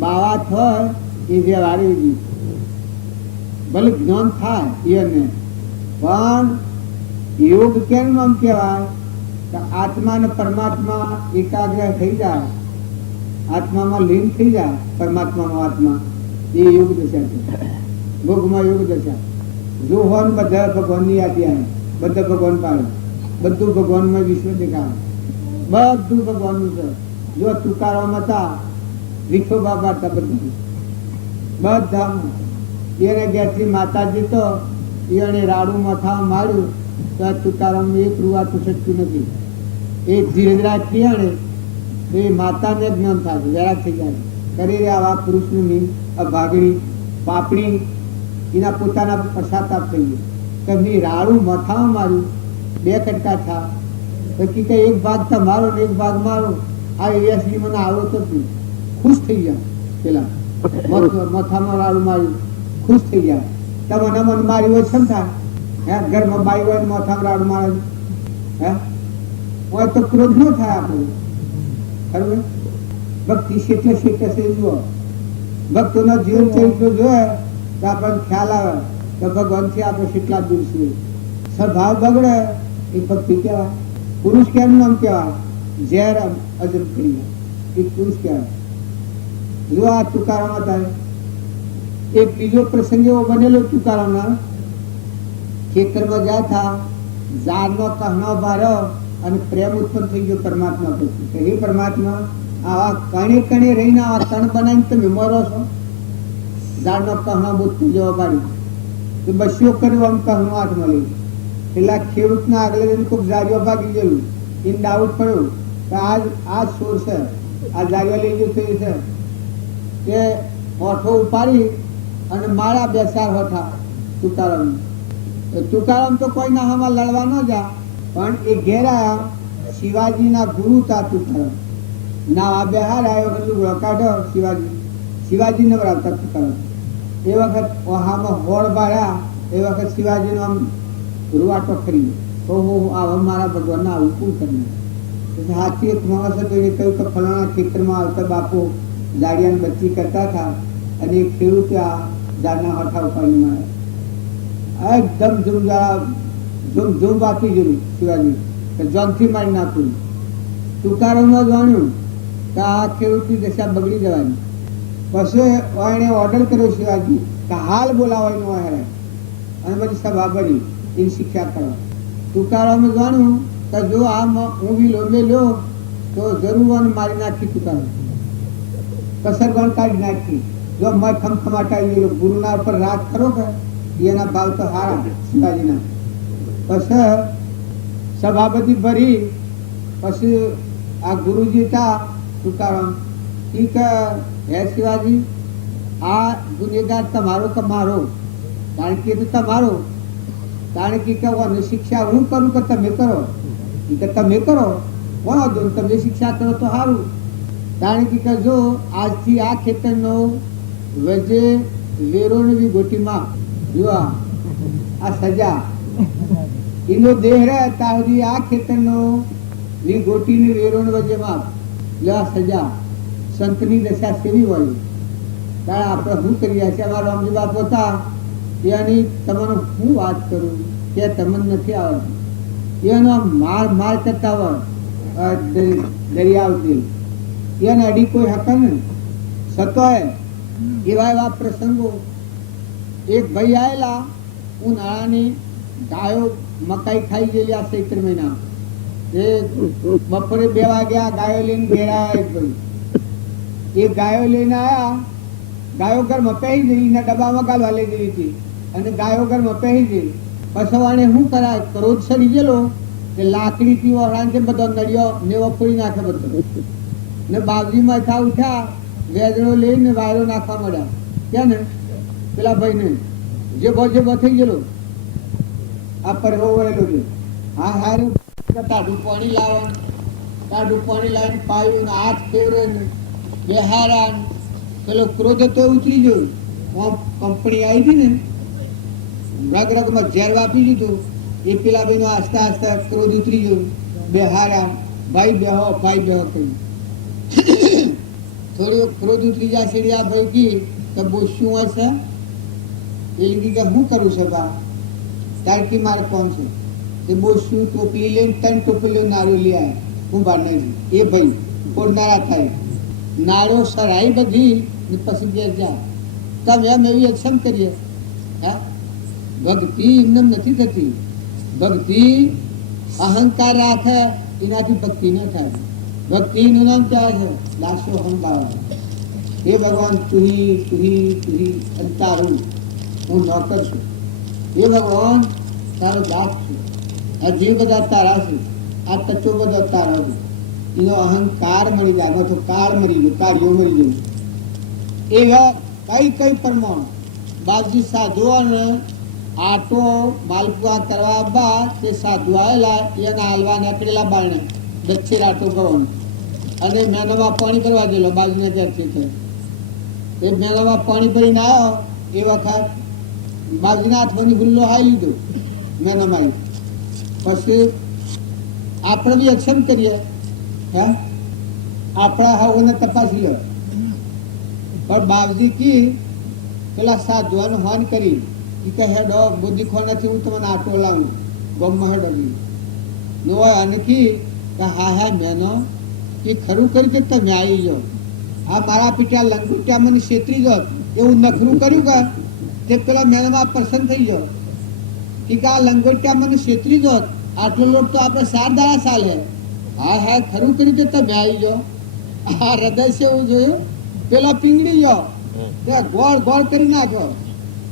બાવા થાય એ જે વાળી ભલે જ્ઞાન થાય એને, પણ યોગ કેમ આમ કહેવાય કે આત્મા ને પરમાત્મા એકાગ્ર થઈ જાય, આત્મામાં લીન થઈ જાય. પરમાત્મામાં આત્મા એ યોગ દશા છે, ભોગમાં યોગ દશા. જો હોન બધા ભગવાનની યાદી આવે, બધા ભગવાન પાડે, બધું ભગવાનમાં વિશ્વ દેખાય, બધું ભગવાનનું છે. જો તુકારામાં હતા વિઠોબા પાડતા બધું બધા એને ઘેરથી માતાજી તો એને રાડું મથા માર્યું તો તુકારામાં એક રૂવાતું શકતું નથી. એ ધીરે ધીરે ને એ માતાને જ્ઞાન થાય, જરાક થઈ જાય. કરી રે આવા પુરુષનું ભાગણી પાપડી એના પોતાના પશ્ચાતાપ થઈ ગયો. તમને રાડું મથામાં માર્યું, બે કટકા થા, પછી કે એક ભાગ તમારો ને એક ભાગ મારો. આ એસલી મને આવો તો ખુશ થઈ ગયા. પેલા મથામાં રાડું માર્યું, ખુશ થઈ ગયા. તમને મને મારી હોય શું થાય? હે ઘરમાં બાઈ હોય ને મથામાં રાડું મારે, હે હોય તો ક્રોધ ન થાય આપણને. બરોબર, ભક્તિ શીખે શીખે છે. જુઓ ભક્તોનો જીવન ચરિત્ર જોયે તો આપણને ખ્યાલ આવે કે ભગવાનથી આપણે કેટલા દૂર છીએ. સ્વભાવ બગડે એ ભક્તિ કહેવાય. પુરુષ કેમ નામ કહેવાય? ઝેર અજર કરી એ પુરુષ કહેવાય. જો આ તુકારામાં થાય. એક બીજો પ્રસંગ એવો બનેલો તુકારામાં, ખેતરમાં જાય થા, ઝાડનો કહનો ભર્યો અને પ્રેમ ઉત્પન્ન થઈ ગયો પરમાત્મા પ્રત્યે. હે પરમાત્મા, આવા કણે કણે રહીને આવા તણ બનાવીને તમે મરો છો. ઝાડનો કહનો બુદ્ધ જવા પાડી તો બસ્યો કર્યો આમ કહનો હાથમાં લઈ પેલા ખેડૂતના આગલે દિન કોઈક જારીઓ ભાગી ગયેલું, એને ડાઉટ પડ્યું કે આ ચોર છે, આ જારીઓ લઈ ગયું થયું છે, કે હોઠો ઉપાડી અને માળા 2-4 હોઠા તુકારામ. તુકારામ તો કોઈના હમણાં લડવા ન જા, પણ એ ઘેર આવ્યા, શિવાજીના ગુરુ તા તુકારામ ના આ બહાર આવ્યો, લુગડો કાઢો શિવાજી ને બરાબર તુકારામ. એ વખત ઓહામાં હોળ બાળ્યા, એ વખત શિવાજીનો આમ રૂવાટો ખરી ગયો, મારા ભગવાનના આવું શું કરી. હાથી એક માણસ હતો, એને કહ્યું કે ફલાણા ખેતરમાં આવતા બાપુ જાડિયાની બચ્ચી કરતા હતા અને એક ખેડૂતે આ ઝાડના હઠા ઉપાડી માર્યા. એકદમ ઝૂમ બાકી ગયું શિવાજી કે જોનથી મારી નાખ્યું. તુકારામમાં જાણ્યું કે આ ખેડૂતની દશા બગડી જવાની. પછી એને ઓર્ડર કર્યો શિવાજી કે હાલ બોલાવો એનું હેરાન, અને બધી સભા બની એની શિક્ષા કરવા. તુકારામે જાણ્યું કે જો આ ઊંઘી લોબે લ્યો તો જરૂર મારી નાખી. તુકારામ કસર ગણ કાઢી નાખી. જો મત ખમખમાટાઈ ગયેલો, ગુરુના ઉપર રાગ કરો કે એના ભાવ તો હારા શિવાજીના. પછી સભા બધી ભરી. પછી આ ગુરુજી હતા તુકારામ, ઈ કે હે શિવાજી, આ ગુનેગાર તમારો કે મારો? કારણ કે તમારો. કારણ કે શિક્ષા હું કરું કે તમે કરો? કે તમે કરો, વાંધો તમે શિક્ષા કરો તો સારું. કારણ કે જો આજથી આ ખેતરનો વજે વેરોની ગોટીમાં જો આ સજા એનો દેહ રહે ત્યાં સુધી આ ખેતરનો ગોટીની વેરોણ વજેમાં આ સજા સંતની દશા સેવી હોય. ત્યારે આપણે શું કરીએ છીએ? અમારા રામજી બાપુ હતા એની તમને હું વાત કરું કે તમને નથી આવડતું. એનો માર કરતા હોય દરિયાવતી, એને અડી કોઈ હક ને સતોય. એવા એવા પ્રસંગો. એક ભાઈ આવેલા, ઉનાળાની ગાયો મકાઈ ખાઈ ગયેલી આ ચૈત્ર મહિના. એ બપોરે 2 વાગ્યા ગાયો લઈને ઘેરા. એક ભાઈ એ ગાયો લઈને આવ્યા, ગાયો ઘરમાં પહેરી જઈ, એના ડબ્બામાં ગાલવા લઈ ગઈ હતી અને ગાયો ઘરમાં પહેરી જઈ. પસવાને શું કરાય, ક્રોધ સડી ગયેલો કે લાકડીથી ઓળાણ છે બધો નળિયો નેવો ફોડી નાખે બધો. ને બાવજીમાં થા ઉઠ્યા, વેદરો લઈને વાયરો નાખવા મળ્યા. ક્યાં ને પેલા ભાઈ ને જે થઈ ગયેલો આ પરવો વળેલો છે. હા હારું ટાઢું પાણી લાવવાનું, ટાઢું પાણી લાવીને પાયું, હાથ ફેરવે ને બેહારા. પેલો ક્રોધ તો ઉતરી ગયો. કંપની આવી હતી ને, રગમાં ઝેર વાપી દીધું. એ પેલા ભાઈ નો આસ્તા આસ્તા ક્રોધ ઉતરી ગયો. બેહારા, ભાઈ બેહો કહ્યું. થોડું ક્રોધ ઉતરી જાય છે. આ ભાઈ કી તો બહુ શું હશે? એ લીધી કે હું કરું છું બા? તારકી મારે કોણ છે? એ બહુ શું ટોપલી લઈને 3 ટોપલીઓ નાળો લઈ આવ્યા. હું બહાર નહીં. એ ભાઈ ફોડનારા થાય. નાળો સરાઈ બધી પછી ઘેર જાય. તમે એમ એવી એક્શન કરીએ. હા, ભક્તિ એમને નથી થતી. ભક્તિ અહંકાર રાખે એનાથી ભક્તિ ન થાય. ભક્તિ નું નામ ક્યાં છે? દાસો હંગાવા. હે ભગવાન, તુહી અંતારું, હું નોકર છું. હે ભગવાન, તારો દાસ છું. આ જીવ બધા તારા છે, આ તત્વો બધા તારા છે. એનો અહંકાર મળી જાય, તો કાળ મરી ગયો, કાર્યો મરી ગયું. એવા કઈ પ્રમાણ બાપજી સાધુઓને આટો માલપુઆ કરવા બાદ તે સાધુ આવેલા, એના હાલવા નીકળેલા બારણે દક્ષિણ આટો કરવાનો અને મેનોમાં પાણી કરવા ગયેલો બાજુને ત્યારથી. એ મેનોમાં પાણી ભરીને આવ્યો એ વખત બાજુના હાથમાં ગુલ્લો હાઈ લીધો મેનોમાં. પછી આપણે બી એક્શન કરીએ. હા, આપણા હાવને તપાસી લો. પણ બાપજી કી પેલા સાધુઓને હોન કરી કે હેડો બુદ્ધિ ખો નથી, હું તમને આટો લાવું ગમમાં હેડો નો હોય. અને કી હા મેનો એ ખરું કરી કે તમે આવી જાઓ. આ મારા પીટા લંગુટ્યા મને છેતરી જાત એવું નખરું કર્યું કે તે પેલા મેનમાં પ્રસન્ન થઈ જાઓ કે આ લંગોટ્યા મને છેતરી જાત, આટલો લોટ તો આપણે 4 દાડા ચાલે. હા ખરું કર્યું કે તમે આવી જાઓ. આ હૃદય છે એવું જોયું. પેલા પીંગળી ગયો, ગોળ કરી નાખ્યો.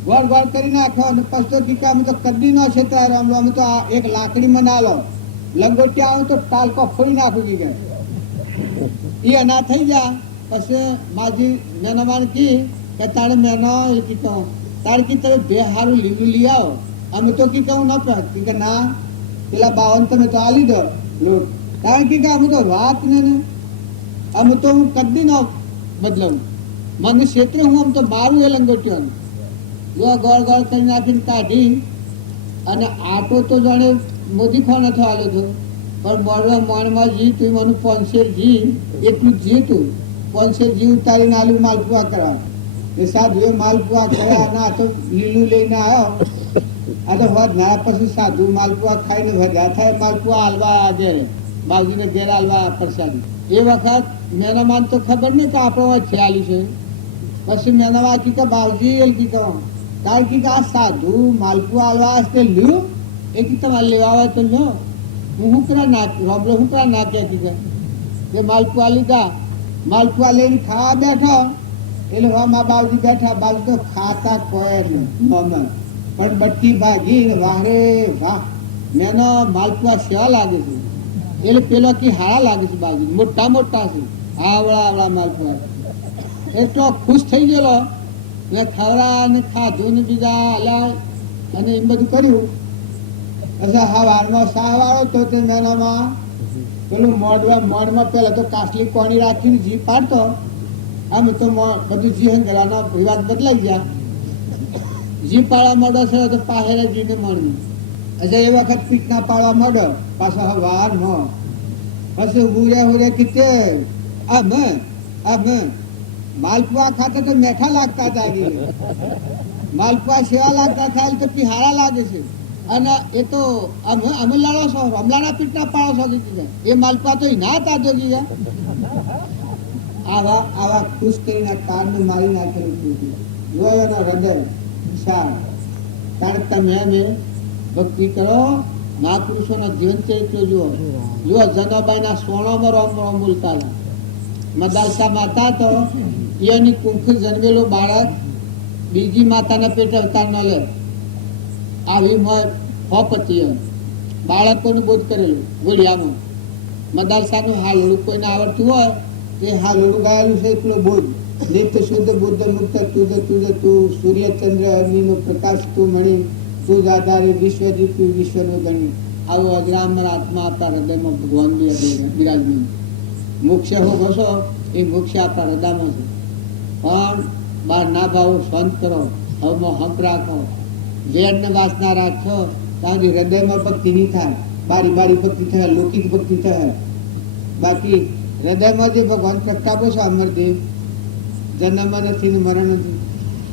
ગોળ ગોળ કરી નાખ્યો અને પછી તો કી કે અમે તો કદી નો છેતરાયો, અમે તો આ એક લાકડીમાં ના લો લંગોટિયા આવું તો ટાલકો ફોડી નાખું કી કે એ અના થઈ જા. પછી માજી મેનોમાન કી કે તારે મેનો એ કીધો તારે કી તમે બે હારું લીલું લઈ આવો. અમે તો કી કહું ન પે કે ના પેલા બાવન તમે તો આલી દો લોટ. કારણ કે અમે તો વાત ને અમે તો હું કદી નો બદલાવું, મને ક્ષેત્રે હું આમ તો મારું એ લંગોટીઓને જો ગોળ ગોળ કરી નાખીને કાઢી અને આટો તો જાણે મોદી ખો નતો આલ્યો હતો, પણ મોડવા મોણમાં જી તું મને 500 જી એટલું જ જીતું 500 જી ઉતારીને આલુ માલપુઆ કરવા. એ સાધુએ માલપુઆ કર્યા ના તો લીલું લઈને આવ્યો. આ તો હોત ના પછી સાધુ માલપુઆ ખાઈને વધ્યા થાય માલપુઆ હાલવા આજે બાજુને ઘેર હાલવા પ્રસાદી. એ વખત મેનોમાન તો ખબર નહીં કે આપણો ખ્યાલી છે. પછી મેનોમાં કી કે બાવજી એ કી કહો કારણ કે આ સાધુ માલપુઆ હાલવા હશે લ્યું એ કી તમારે લેવા આવે તો લો હું હુકરા નાખ રોબલો હુકરા નાખ્યા કી કે માલપુઆ લીધા. માલપુઆ લઈને ખાવા બેઠો એટલે હા મા બાવજી બેઠા. બાજુ તો ખાતા કોઈ નહીં પણ બટ્ટી ભાગી વારે વાહ મેનો માલપુઆ સેવા લાગે છે. એટલે પેલો કી હારા લાગે છે બાજુ મોટા મોટા છે આવડા આવડા માલપુઆ. એટલો ખુશ થઈ ગયેલો ને ખવડા ને ખાધું ને બીજા હાલ્યા અને એમ બધું કર્યું. પછી હવારમાં સાહવાળો તો તે મેનામાં પેલું મોડમાં પેલા તો કાસલી કોણી રાખીને જી પાડતો. આમ તો બધું જી કરવાનો રિવાજ બદલાઈ ગયા. જી પાડવા માંડો છે તો પાહેરે જીને મળ્યું. અચ્છા એ વખત પીઠ ના પાડવા માંડો પાછો વાર ન પછી હુરે કીતે આમ માલપુઆ ખાતા તો મેઠા લાગતા હતા. માલપુઆ સેવા લાગતા થાય તો હારા લાગે છે. અને એ તો અમે લાડો છો રમલાના પીઠના પાડો છો કીધા એ માલપુઆ તો ના હતા તો કીધા આવા ખુશ કરીને કારને મારી નાખેલું જોયો હૃદય વિશાળ. કારણ તમે અમે ભક્તિ કરો મહાપુરુષોના જીવન ચરિત્ર જુઓ જનોબાઈના સોનામાં રોમ રોમ બોલતા મદાલસા માતા તો એની કુંખ જન્મેલું બાળક બીજી માતાના પેટે અવતાર ન લે આવી હોપતિ બાળકોનું બોધ કરેલું ઘોડિયામાં. મદાલસાનું હાલોડું કોઈને આવડતું હોય તે હાલોડું ગાયેલું છે એટલો બોધ નિત્ય શુદ્ધ બુદ્ધ મુક્ત તું સૂર્યચંદ્ર અગ્નિનો પ્રકાશ તું મણી તું આધારે વિશ્વજીત તું વિશ્વનો ગણી. આવો અજરામર આત્મા આપણા હૃદયમાં ભગવાન બિરાજમાન. મોક્ષ હો ઘસો એ મોક્ષ આપણા હૃદયમાં છે. પણ બહાર ના ભાવો શાંત કરો, હવમાં હંપ રાખો, વેરને વાસના રાખો તારી હૃદયમાં ભક્તિ નહીં થાય. બારી ભક્તિ થાય, લૌકિક ભક્તિ થાય. બાકી હૃદયમાં જે ભગવાન પ્રગટાવો છો અમરદેવ જન્મ નથી ને મરણ નથી.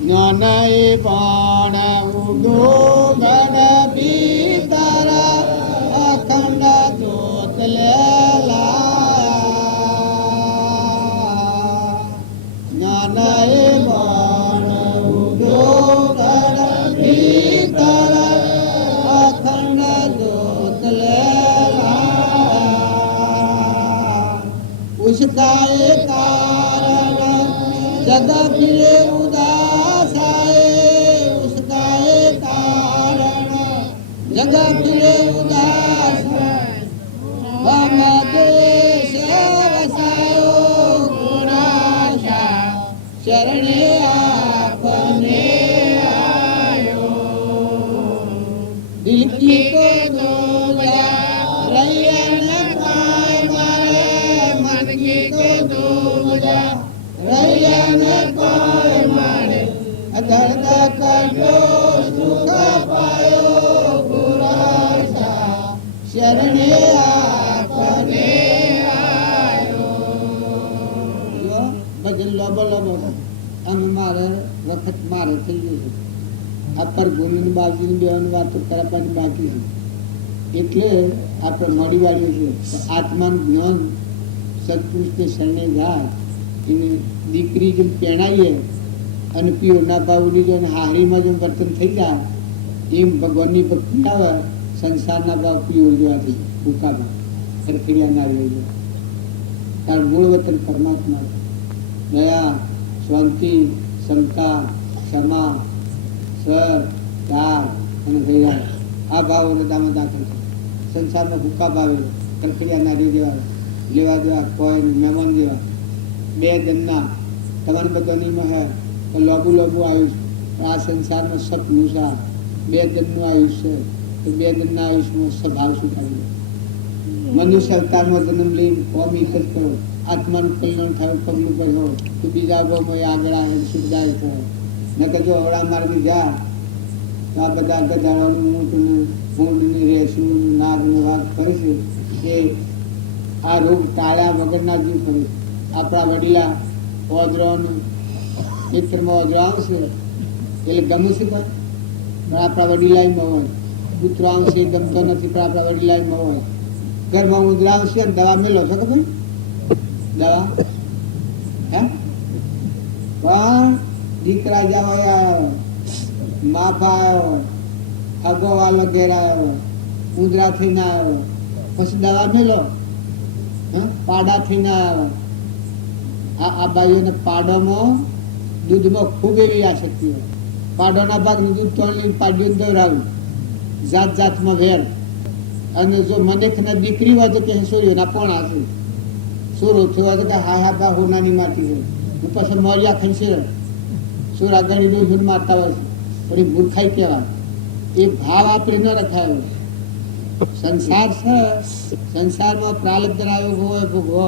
જ્ઞાન એ પણ ઉગો ગણ ભીતર અખંડ જ્યોત લેલા. જ્ઞાન એ પણ ઉગો ગણ ભીતર અખંડ જ્યોત લેલા. उसका ये कारण जग फिरे उदास आए. उसका ये कारण जग फिरे उदास हम देश वसायो गुणाशा शरणे आपने आयो. दिल की को दो रैया पाए मारे मन की को दो रैया ने कोई मारे दर्द कटो सुख पायो गुराशा शरणे आपने आयो. ભજન લોબો અમે મારે વખત મારે થઈ ગયું છે. આ પર ગુણની બાજુની બેવાની વાતો કરવાની બાકી છે. એટલે આપણે મોડી વાળ્યું છે આત્માનું જ્ઞાન સત્પુરુષને શરણે જાય. એની દીકરી જેમ પહેણાઈએ અને પીઓના ભાવની જો હારીમાં જેમ વર્તન થઈ જાય એમ ભગવાનની ભક્તિ આવે. સંસારના ભાવ પીઓ જોવાથી ભૂકામાં સરખડિયા ના રહી જાય. કારણ મૂળ વતન પરમાત્મા દયા શાંતિ ક્ષમતા ક્ષમા આ ભાવ હૃદયમાં દાખલ છે. સંસારમાં ભૂકા ભાવે કલકડિયા નારી જેવા લેવા દેવા કોઈ મહેમાન જેવા બે જણના તમારે બધાની હે તો લોબુ આયુષ આ સંસારમાં સપનું છે. બે જણનું આયુષ્ય તો બે જણના આયુષ્યમાં સ્વભાવ શું કાઢ્યો. મનુષ્ય અવતારમાં જન્મ લઈને કોમ એક જ કરો, આત્માનું કલ્યાણ થાય પગલું કરો તો બીજા ભાવમાં આગળ આવે સુખદાયક થાય. ન કે જો અવળા માર્ગે જા તો આ બધા ગધાડાનું ઊંટનું ભૂંડની રેસું નાગનું વાઘ ફરે છે એ આ રોગ ટાળ્યા વગરના જીવ ફરે છે. આપણા વડીલા ઓજરોનું મિત્રમાં ઓજરો આવશે એટલે ગમે છે પણ આપણા વડીલાઈમાં હોય. કૂતરો આવશે ગમતો નથી પણ આપણા વડીલાઈમાં હોય. ઘરમાં ઉંદરા આવશે અને દવા મેલો છો ખબર દવા હે પણ દીકરા જ્યાં હોય આવ્યા હોય, માફા આવ્યો હોય, અગો વાલો ઘેર આવ્યો હોય, ઉંદરા થઈને આવ્યો હોય, પછી દવા મેલો પાડા થઈને આવ્યા હોય. આ ભાઈઓને પાડોમાં દૂધમાં ખૂબ એવી આસક્તિ હોય. પાડોના ભાગનું દૂધ ત્રણ લઈને પાડ્યું દોરાવું જાત જાતમાં વેર. અને જો મનેખના દીકરી હોય તો કે સૂર્યોના પોણા છે, સૂરો થયો તો કે હા હા બા હોનાની માટી હોય. પછી મોરિયા ખંશે સુર આગળ દૂધ મારતા હોય છે પણ એ મૂર્ખાઈ કહેવાય. એ ભાવ આપણે ન રખાયો. સંસાર છે, સંસારમાં પ્રારબ્ધ ધરાવ્યો હોય ભોગવો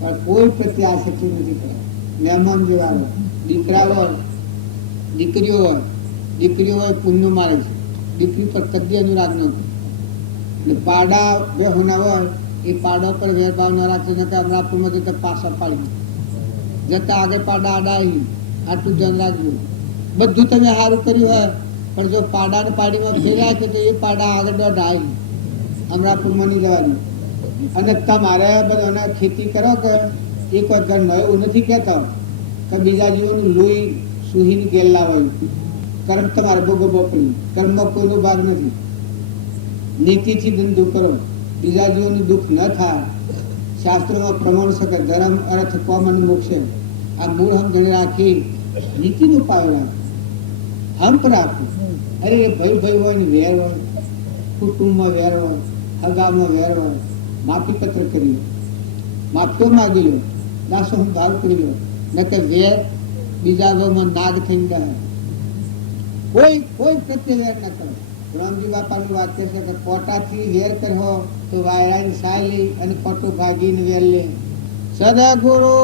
પણ કોઈ પ્રત્યે આસક્તિ નથી કરે. મહેમાન જેવા હોય, દીકરા હોય, દીકરીઓ હોય, દીકરીઓ હોય પુણ્ય મારે છે, દીકરી પર કદી અનુરાગ ન કરે. ને પાડા બે હોના હોય એ પાડો પર વેરભાવ ન રાખે ન કે અમરાપુરમાં જતા પાછા પાડી જતા આગળ પાડા આડા આટલું ધ્યાન રાખવું. બધું તમે સારું કર્યું હોય પણ જો પાડાને પાડીમાં ફેર્યા છે તો એ પાડા આગળ દોઢ આવી અમરાપુરમાં નહીં જવાની. અને તમારે બધાને ખેતી કરો કે એક વખત ન એવું નથી કહેતો કે બીજા જીવોનું લોહી સુહીને ગેલ લાવવાનું. કર્મ તમારે ભોગવવો પડ્યું. કર્મમાં કોઈનો ભાગ નથી. નીતિથી ધંધો કરો, બીજા જીવોનું દુઃખ ન થાય. શાસ્ત્રોમાં પ્રમાણ છે કે ધર્મ અર્થ કોમ અને મોક્ષ આ મૂળ સમજણ રાખી નીતિનું પાલન હંપ રાખવું. અરે ભાઈ ભાઈ હોય ને વેર હોય, કુટુંબમાં વેર હોય, હગામાં વેર હોય, માફી પત્ર કરી લો, માફીઓ માગી લો, દાસો ભાવ કરી લો. ન કે વેર બીજા ભાવમાં નાગ થઈને જાય. કોઈ કોઈ પ્રત્યે વેર ન કરો. રામજી બાપાનું વાક્ય છે કે કોટાથી વેર કરવો તો વાયરાની સાય લઈ અને કોટો ભાગીને વેર લે. સદગુરુ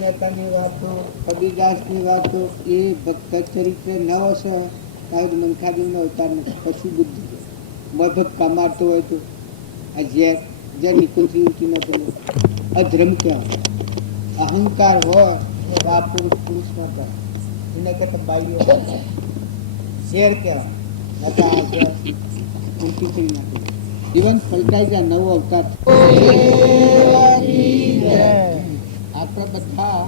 મહેતાની વાતો, કબીરદાસની વાતો એ ભક્ત ચરિત્ર નવો છે. કાંઈ મનખાદેવનો અવતાર નથી. પછી બુદ્ધિ ભક્ત કમાતો હોય તો આ ઝેર ઝેર નિકુંથી ઉઠી ન પડે. અધર્મ કહેવાય. અહંકાર હોય તો આ પુરુષ ન કરે. એને કરતા બાઈઓ ઝેર કહેવાય. ઉલટી થઈ નાખે. જીવન પલટાઈ જાય. નવો અવતાર. આપણે બધા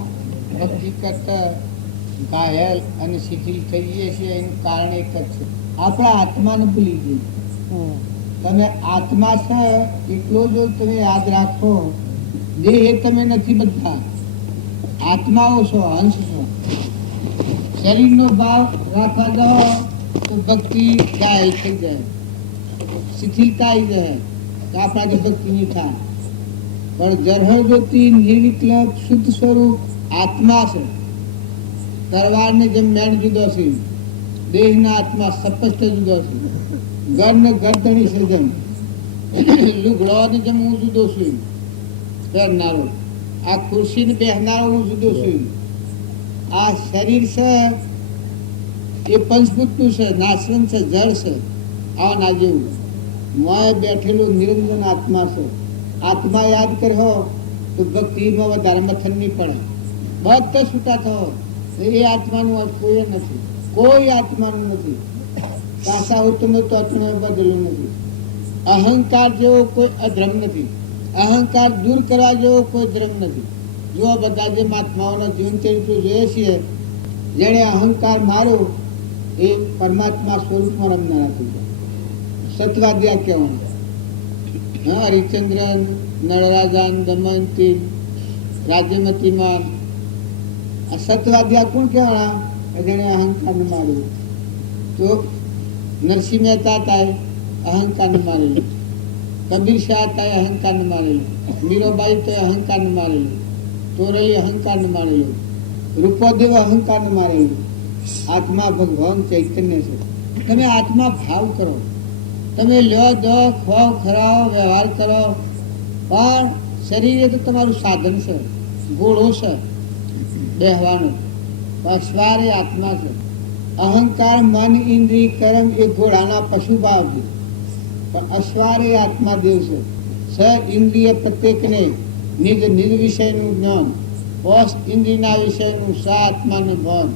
ભક્તિ કરતા ઘાયલ અને શિથિલ થઈએ છીએ. એનું કારણ એક જ છે, આપણા આત્માને ભૂલી ગઈ. તમે આત્મા છે એટલો જો તમે યાદ રાખો. દેહ એ તમે નથી. બધા આત્માઓ છો, અંશ છો. શરીરનો ભાવ રાખવા જાઓ તો ભક્તિ ઘાયલ થઈ જાય, શિથિલતા આવી જાય તો આપણાથી ભક્તિ નહીં થાય. પણ જરહજ્યોતિ નિર્વિકલ્પ શુદ્ધ સ્વરૂપ આત્મા છે. તરવારની જેમ મેણ જુદો છે, દેહના આત્મા સ્પષ્ટ જુદો છે. ઘરને ગરદણી છે જેમ, લુગડોની જેમ હું જુદો છું પહેરનારો, આ ખુરશીને બેસનારો હું જુદો છું. આ શરીર છે એ પંચભૂતનું છે, નાશવંત છે, જળ છે. આવા ના જેવું મોય બેઠેલું નિરંજન આત્મા છે. આત્મા યાદ કર્યો તો ભક્તિમાં વધારે મથન નહીં પડે. બધા છૂટા થો. એ આત્માનું કોઈ નથી, કોઈ આત્માનું નથી. પાછા ઉત્તમ તો બદલું નથી. અહંકાર જેવો કોઈ અધર્મ નથી. અહંકાર દૂર કરવા જેવો કોઈ ધર્મ નથી. જો બધા જે મહાત્માઓના જીવન ચરિત્ર જોઈએ છીએ, જેણે અહંકાર માર્યો એ પરમાત્મા સ્વરૂપમાં રમનારા થઈ ગયા. સતવાદ્યા કહેવાનું. હરિચંદ્રન, નળરાજાન, દમયંતી, રાજ્યમતીમાં આ સતવાદ્યા કોણ કહેવાના? જેણે અહંકારને માર્યું. તો નરસિંહ મહેતા હતા અહંકારને મારેલું, કબીર શાહ હતા અહંકારને મારેલું, મીરાબાઈ તો અહંકારને મારેલું, તોરલી અહંકારને મારેલું, રૂપોદેવ અહંકારને મારેલું. આત્મા ભગવાન ચૈતન્ય છે. તમે આત્મા ભાવ કરો, તમે લ્યો દો, ખો ખરાવો, વ્યવહાર કરો, પણ શરીર એ તો તમારું સાધન છે, ઘોડો છે બેહવાનું. અશ્વાર એ આત્મા છે. અહંકાર, મન, ઇન્દ્રિય, કર્મ એ ઘોડાના પશુ ભાવ છે, પણ અશ્વાર એ આત્મા દેવ છે. સ ઇન્દ્રિય પ્રત્યેકને નિજ નિજ વિષયનું જ્ઞાન, પોષ ઇન્દ્રિયના વિષયનું સ આત્માનું ભાન.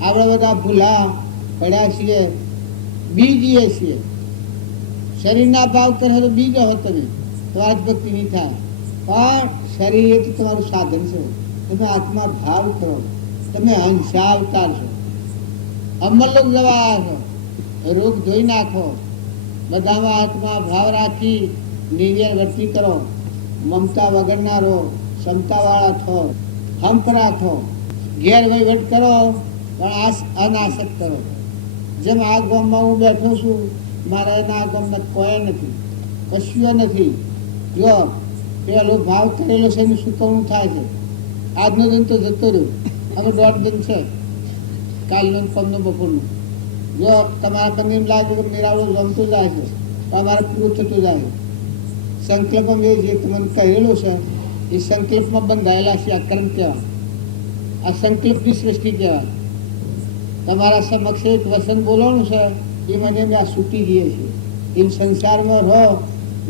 આપણે બધા ભૂલા પડ્યા છીએ, બીજીએ છીએ. શરીરના ભાવ કરે તો બીજો હો તમે, તો આજ ભક્તિ નહીં થાય. પણ શરીર એ તો તમારું સાધન છે. તમે આત્મા ભાવ કરો, તમે હંસા અવતાર છો, અમલક દવા છો, રોગ ધોઈ નાખો. બધામાં આત્મા ભાવ રાખી નિર્યર વર્તી કરો. મમતા વગરના રહો, ક્ષમતાવાળા થો, હંપ રાખો, ઘેર વહીવટ કરો, પણ અનાસક્ત કરો. જેમ આ ગામમાં હું બેઠો છું, મારા એના ગામમાં કોઈ નથી, કશું નથી. જો પેલો ભાવ કરેલો છે એનું ચૂકવણું થાય છે. આજનો દિન તો જતો રહ્યો, અમે 1.5 દિન છે, કાલનું પમનો બપોરનું. જો તમારા તમને એમ લાગે કે મેરાવડું જમતું જાય છે, તો અમારે પૂરું થતું જાય. સંકલ્પમાં એ જે તમને કહેલું છે એ સંકલ્પમાં બંધાયેલા છે. આ કર્મ કહેવાય, આ સંકલ્પની સૃષ્ટિ કહેવાય. તમારા સમક્ષ એક વસન બોલવાનું છે, એ મને આ છૂટી જઈએ છીએ. એમ સંસારમાં રહો,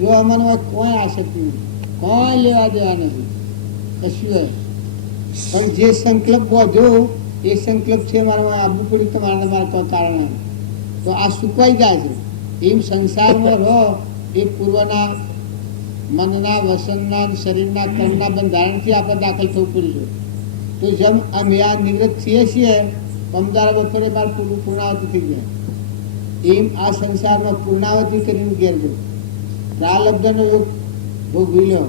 જો અમને કોઈ આસક્તિ નથી, કોઈ લેવા દેવા નથી, કશું. પણ જે સંકલ્પ બોધ્યો એ સંકલ્પ છે મારા આવવું પડ્યું તમારે મારા કોઈ કારણે, તો આ સુકાઈ જાય છે. એમ સંસારમાં રહો એ પૂર્વના મનના, વસનના, શરીરના, કર્મના બંધારણથી આપણે દાખલ થવું પડ્યું છે. તો જેમ અમે આ નિવૃત્ત થઈએ છીએ, પમદારા બપોરે બાર પૂર્ણાવતી થઈ ગયા, એમ આ સંસારમાં પૂર્ણાવતી કરીને ઘેર જો પ્રાલબ્ધનો યોગ ભોગવી લો.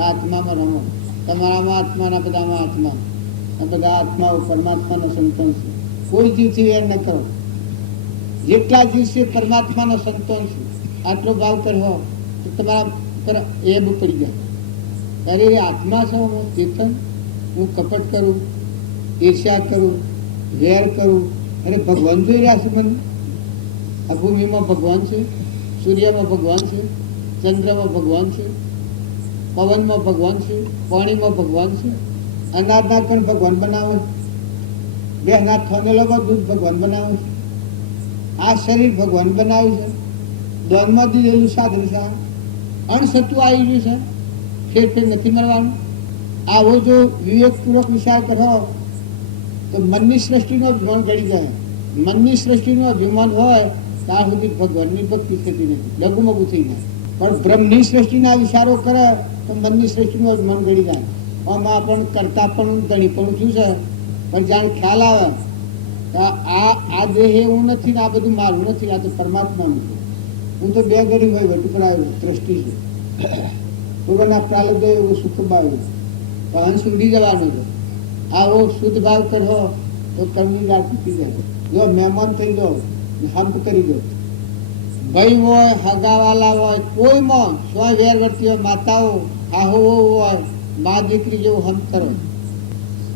આત્મામાં રમો. તમારામાં આત્માના બધામાં આત્મા, આ બધા આત્માઓ પરમાત્માનો સંતોન છે. કોઈ જીવથી વેર ન કરો. જેટલા જીવ છે પરમાત્માનો સંતોન છે. આટલો ભાવ કરવો તો તમારા પર એબ પડી જાય. અરે એ આત્મા છો, હું ચેતન, હું કપટ કરું, ઈર્ષ્યા કરું, વેર કરું. અરે ભગવાન જોઈ રહ્યા છે મને. આ ભૂમિમાં ભગવાન છે, સૂર્યમાં ભગવાન છે, ચંદ્રમાં ભગવાન છે, પવનમાં ભગવાન છે, પાણીમાં ભગવાન છે. અનાજના કણ ભગવાન બનાવે છે, બે હાથ થોનેલોમાં દૂધ ભગવાન બનાવે છે. આ શરીર ભગવાન બનાવ્યું છે, દોનમાં દીધેલું સાધન છે. અણસતું આવી ગયું છે, ફેર નથી મળવાનું. આવો જો વિવેકપૂર્વક વિચાર કરો તો મનની સૃષ્ટિનો અભિમાન ઘડી જાય. મનની સૃષ્ટિનો અભિમાન હોય ત્યાં સુધી ભગવાનની ભક્તિ થતી નથી, લઘુમગું થઈ જાય. પણ બ્રહ્મની સૃષ્ટિના વિચારો કરે તો મનની સૃષ્ટિનું અભિમાન ઘડી જાય. આમાં પણ કરતા પણ ગણી પણ શું છે, પણ જાણે ખ્યાલ આવે આ દેહ હું નથી ને આ બધું મારું નથી, આ તો પરમાત્માનું છે. હું તો બે ગરીબ હોય વટ પર આવ્યો દ્રષ્ટિ છે. ભગવાનના પ્રાલબ્ધ એવું સુખ આવ્યું તો હંસ ઉડી જવાનું છે. આવો શુદ્ધ ભાવ કરો તો કર્મની ગાળ તૂટી જાય. જો મહેમાન થઈ જાઓ, હંપ કરી દો. ભાઈ હોય, હગાવાલા હોય, કોઈમાં સ્વ વેરવર્તી હોય, માતાઓ આહો હોય, મા દીકરી જેવું હંપ કરો.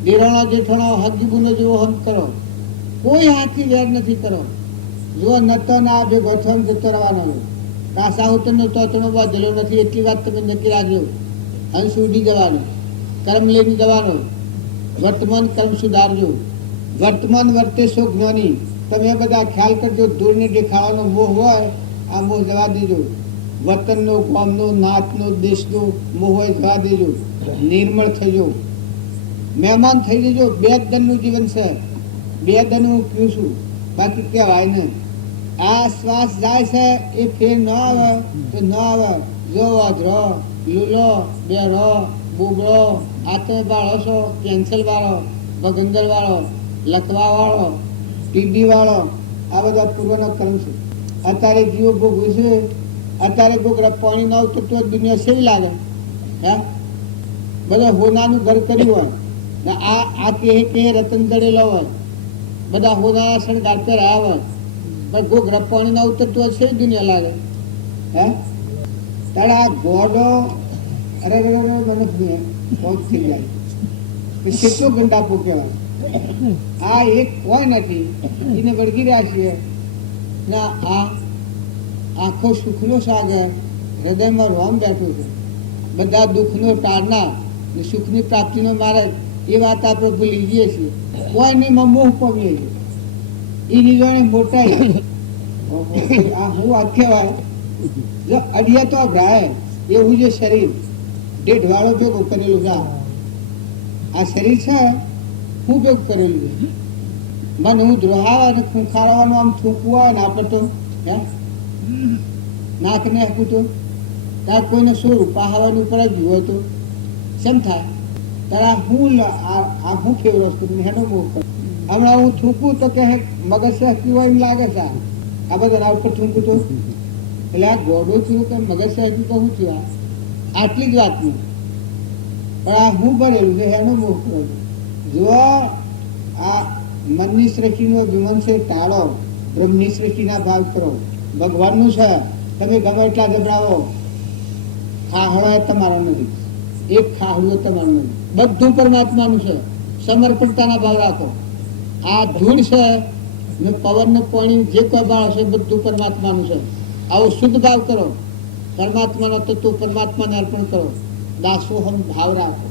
દેરાણો જેઠાણો હગીબુનો જેવો હંપ કરો. કોઈ હાથથી વેર નથી કરો. જો નતો ના બે ગોઠવણ જતો રહેવાનો. કાસા હોતનો તોતણો બાંધેલો નથી, એટલી વાત તમે નક્કી રાખજો. હંસ ઉડી જવાનું, કર્મ લઈને જવાનો. વર્તમાન કર્મ સુધારજો. વર્તમાન વર્તે સો જ્ઞાની. તમે બધા ખ્યાલ કરજો, દૂરને દેખાવાનો મોહ હોય, આ મોહ જવા દેજો. વતનનો, ગામનો, નાતનો, દેશનો મોહ હોય જવા દેજો. નિર્મળ થજો, મહેમાન થઈ જજો. 2 દનનું જીવન છે, 2 દન હું પીઉં છું, બાકી કહેવાય ને. આ શ્વાસ જાય છે એ ફેર ન આવે તો ન આવે. જો અધરો, લૂલો, બેરો, બુબળો, આ તમે બાળો છો, કેન્સર વાળો, ભગંદર વાળો, લખવા વાળો, ટીબી વાળો, આ બધા પૂર્વનો કર્મ છે. અત્યારે જીવો ભોગવું છે. અત્યારે ભોગરા પાણી ન આવતું તો દુનિયા સેવી લાગે. હે બધા હોનાનું ઘર કર્યું હોય ને આ કે રતન દળેલો હોય બધા હોદાના શણગાર પર આવે પણ ઘોઘરા પાણીના ઉતરતું છે દુનિયા લાગે હે તારે આ ગોડો અરે મને પહોંચ થઈ જાય કે કેટલો ગંડાપો કહેવાય. આ એક કોઈ નથી એને વળગી રહ્યા છીએ ના આ આખો સુખનો સાગર હૃદયમાં રોમ બેઠું છે. બધા દુઃખનો ટાળનાર ને સુખની પ્રાપ્તિનો માર્ગ એ વાત આપણે ભૂલી જઈએ છીએ. કોઈની મોહ પામીએ છીએ એની જોડે મોટાઈ આ હું વાત કહેવાય જો અડિયા તો ભરાય એવું જે શરીર દેઢવાળો ભેગો કરેલું છે. આ શરીર છે હું ભેગું કરેલું છે. મને હું દ્રોહાવા અને ખૂંખારવાનું આમ થૂકવું આવે ને આપણે તો હે નાકને હકું તો તાર કોઈને શું પાહાવાની ઉપર જ હોય તો શેમ થાય તારા હું આ હું ફેવરો છું હેનો મોહ કર. હમણાં હું થૂકું તો કે મગજ સહકી હોય એમ લાગે છે. આ બધા ઉપર થૂકું તો એટલે આ ગોડો થયું કે મગજ સહકી તો શું થયું આટલી જ વાતનું પણ આ હું ભરેલું છે એનો મોહ કરો. જો આ મનની સૃષ્ટિનો વિમન છે ટાળો, બ્રહ્મની સૃષ્ટિના ભાવ કરો. ભગવાનનું છે તમે ગમે એટલા જબરાવો ખાહડો એ તમારો નથી, એક ખાહડું તમારું નથી, બધું પરમાત્માનું છે. સમર્પણતાના ભાવ રાખો. આ ધૂળ છે ને પવન ને પાણી જે કોઈ ભાવ છે બધું પરમાત્માનું છે. આવો શુદ્ધ ભાવ કરો. પરમાત્માનો તત્વ પરમાત્માને અર્પણ કરો. દાસોહમ ભાવ રાખો.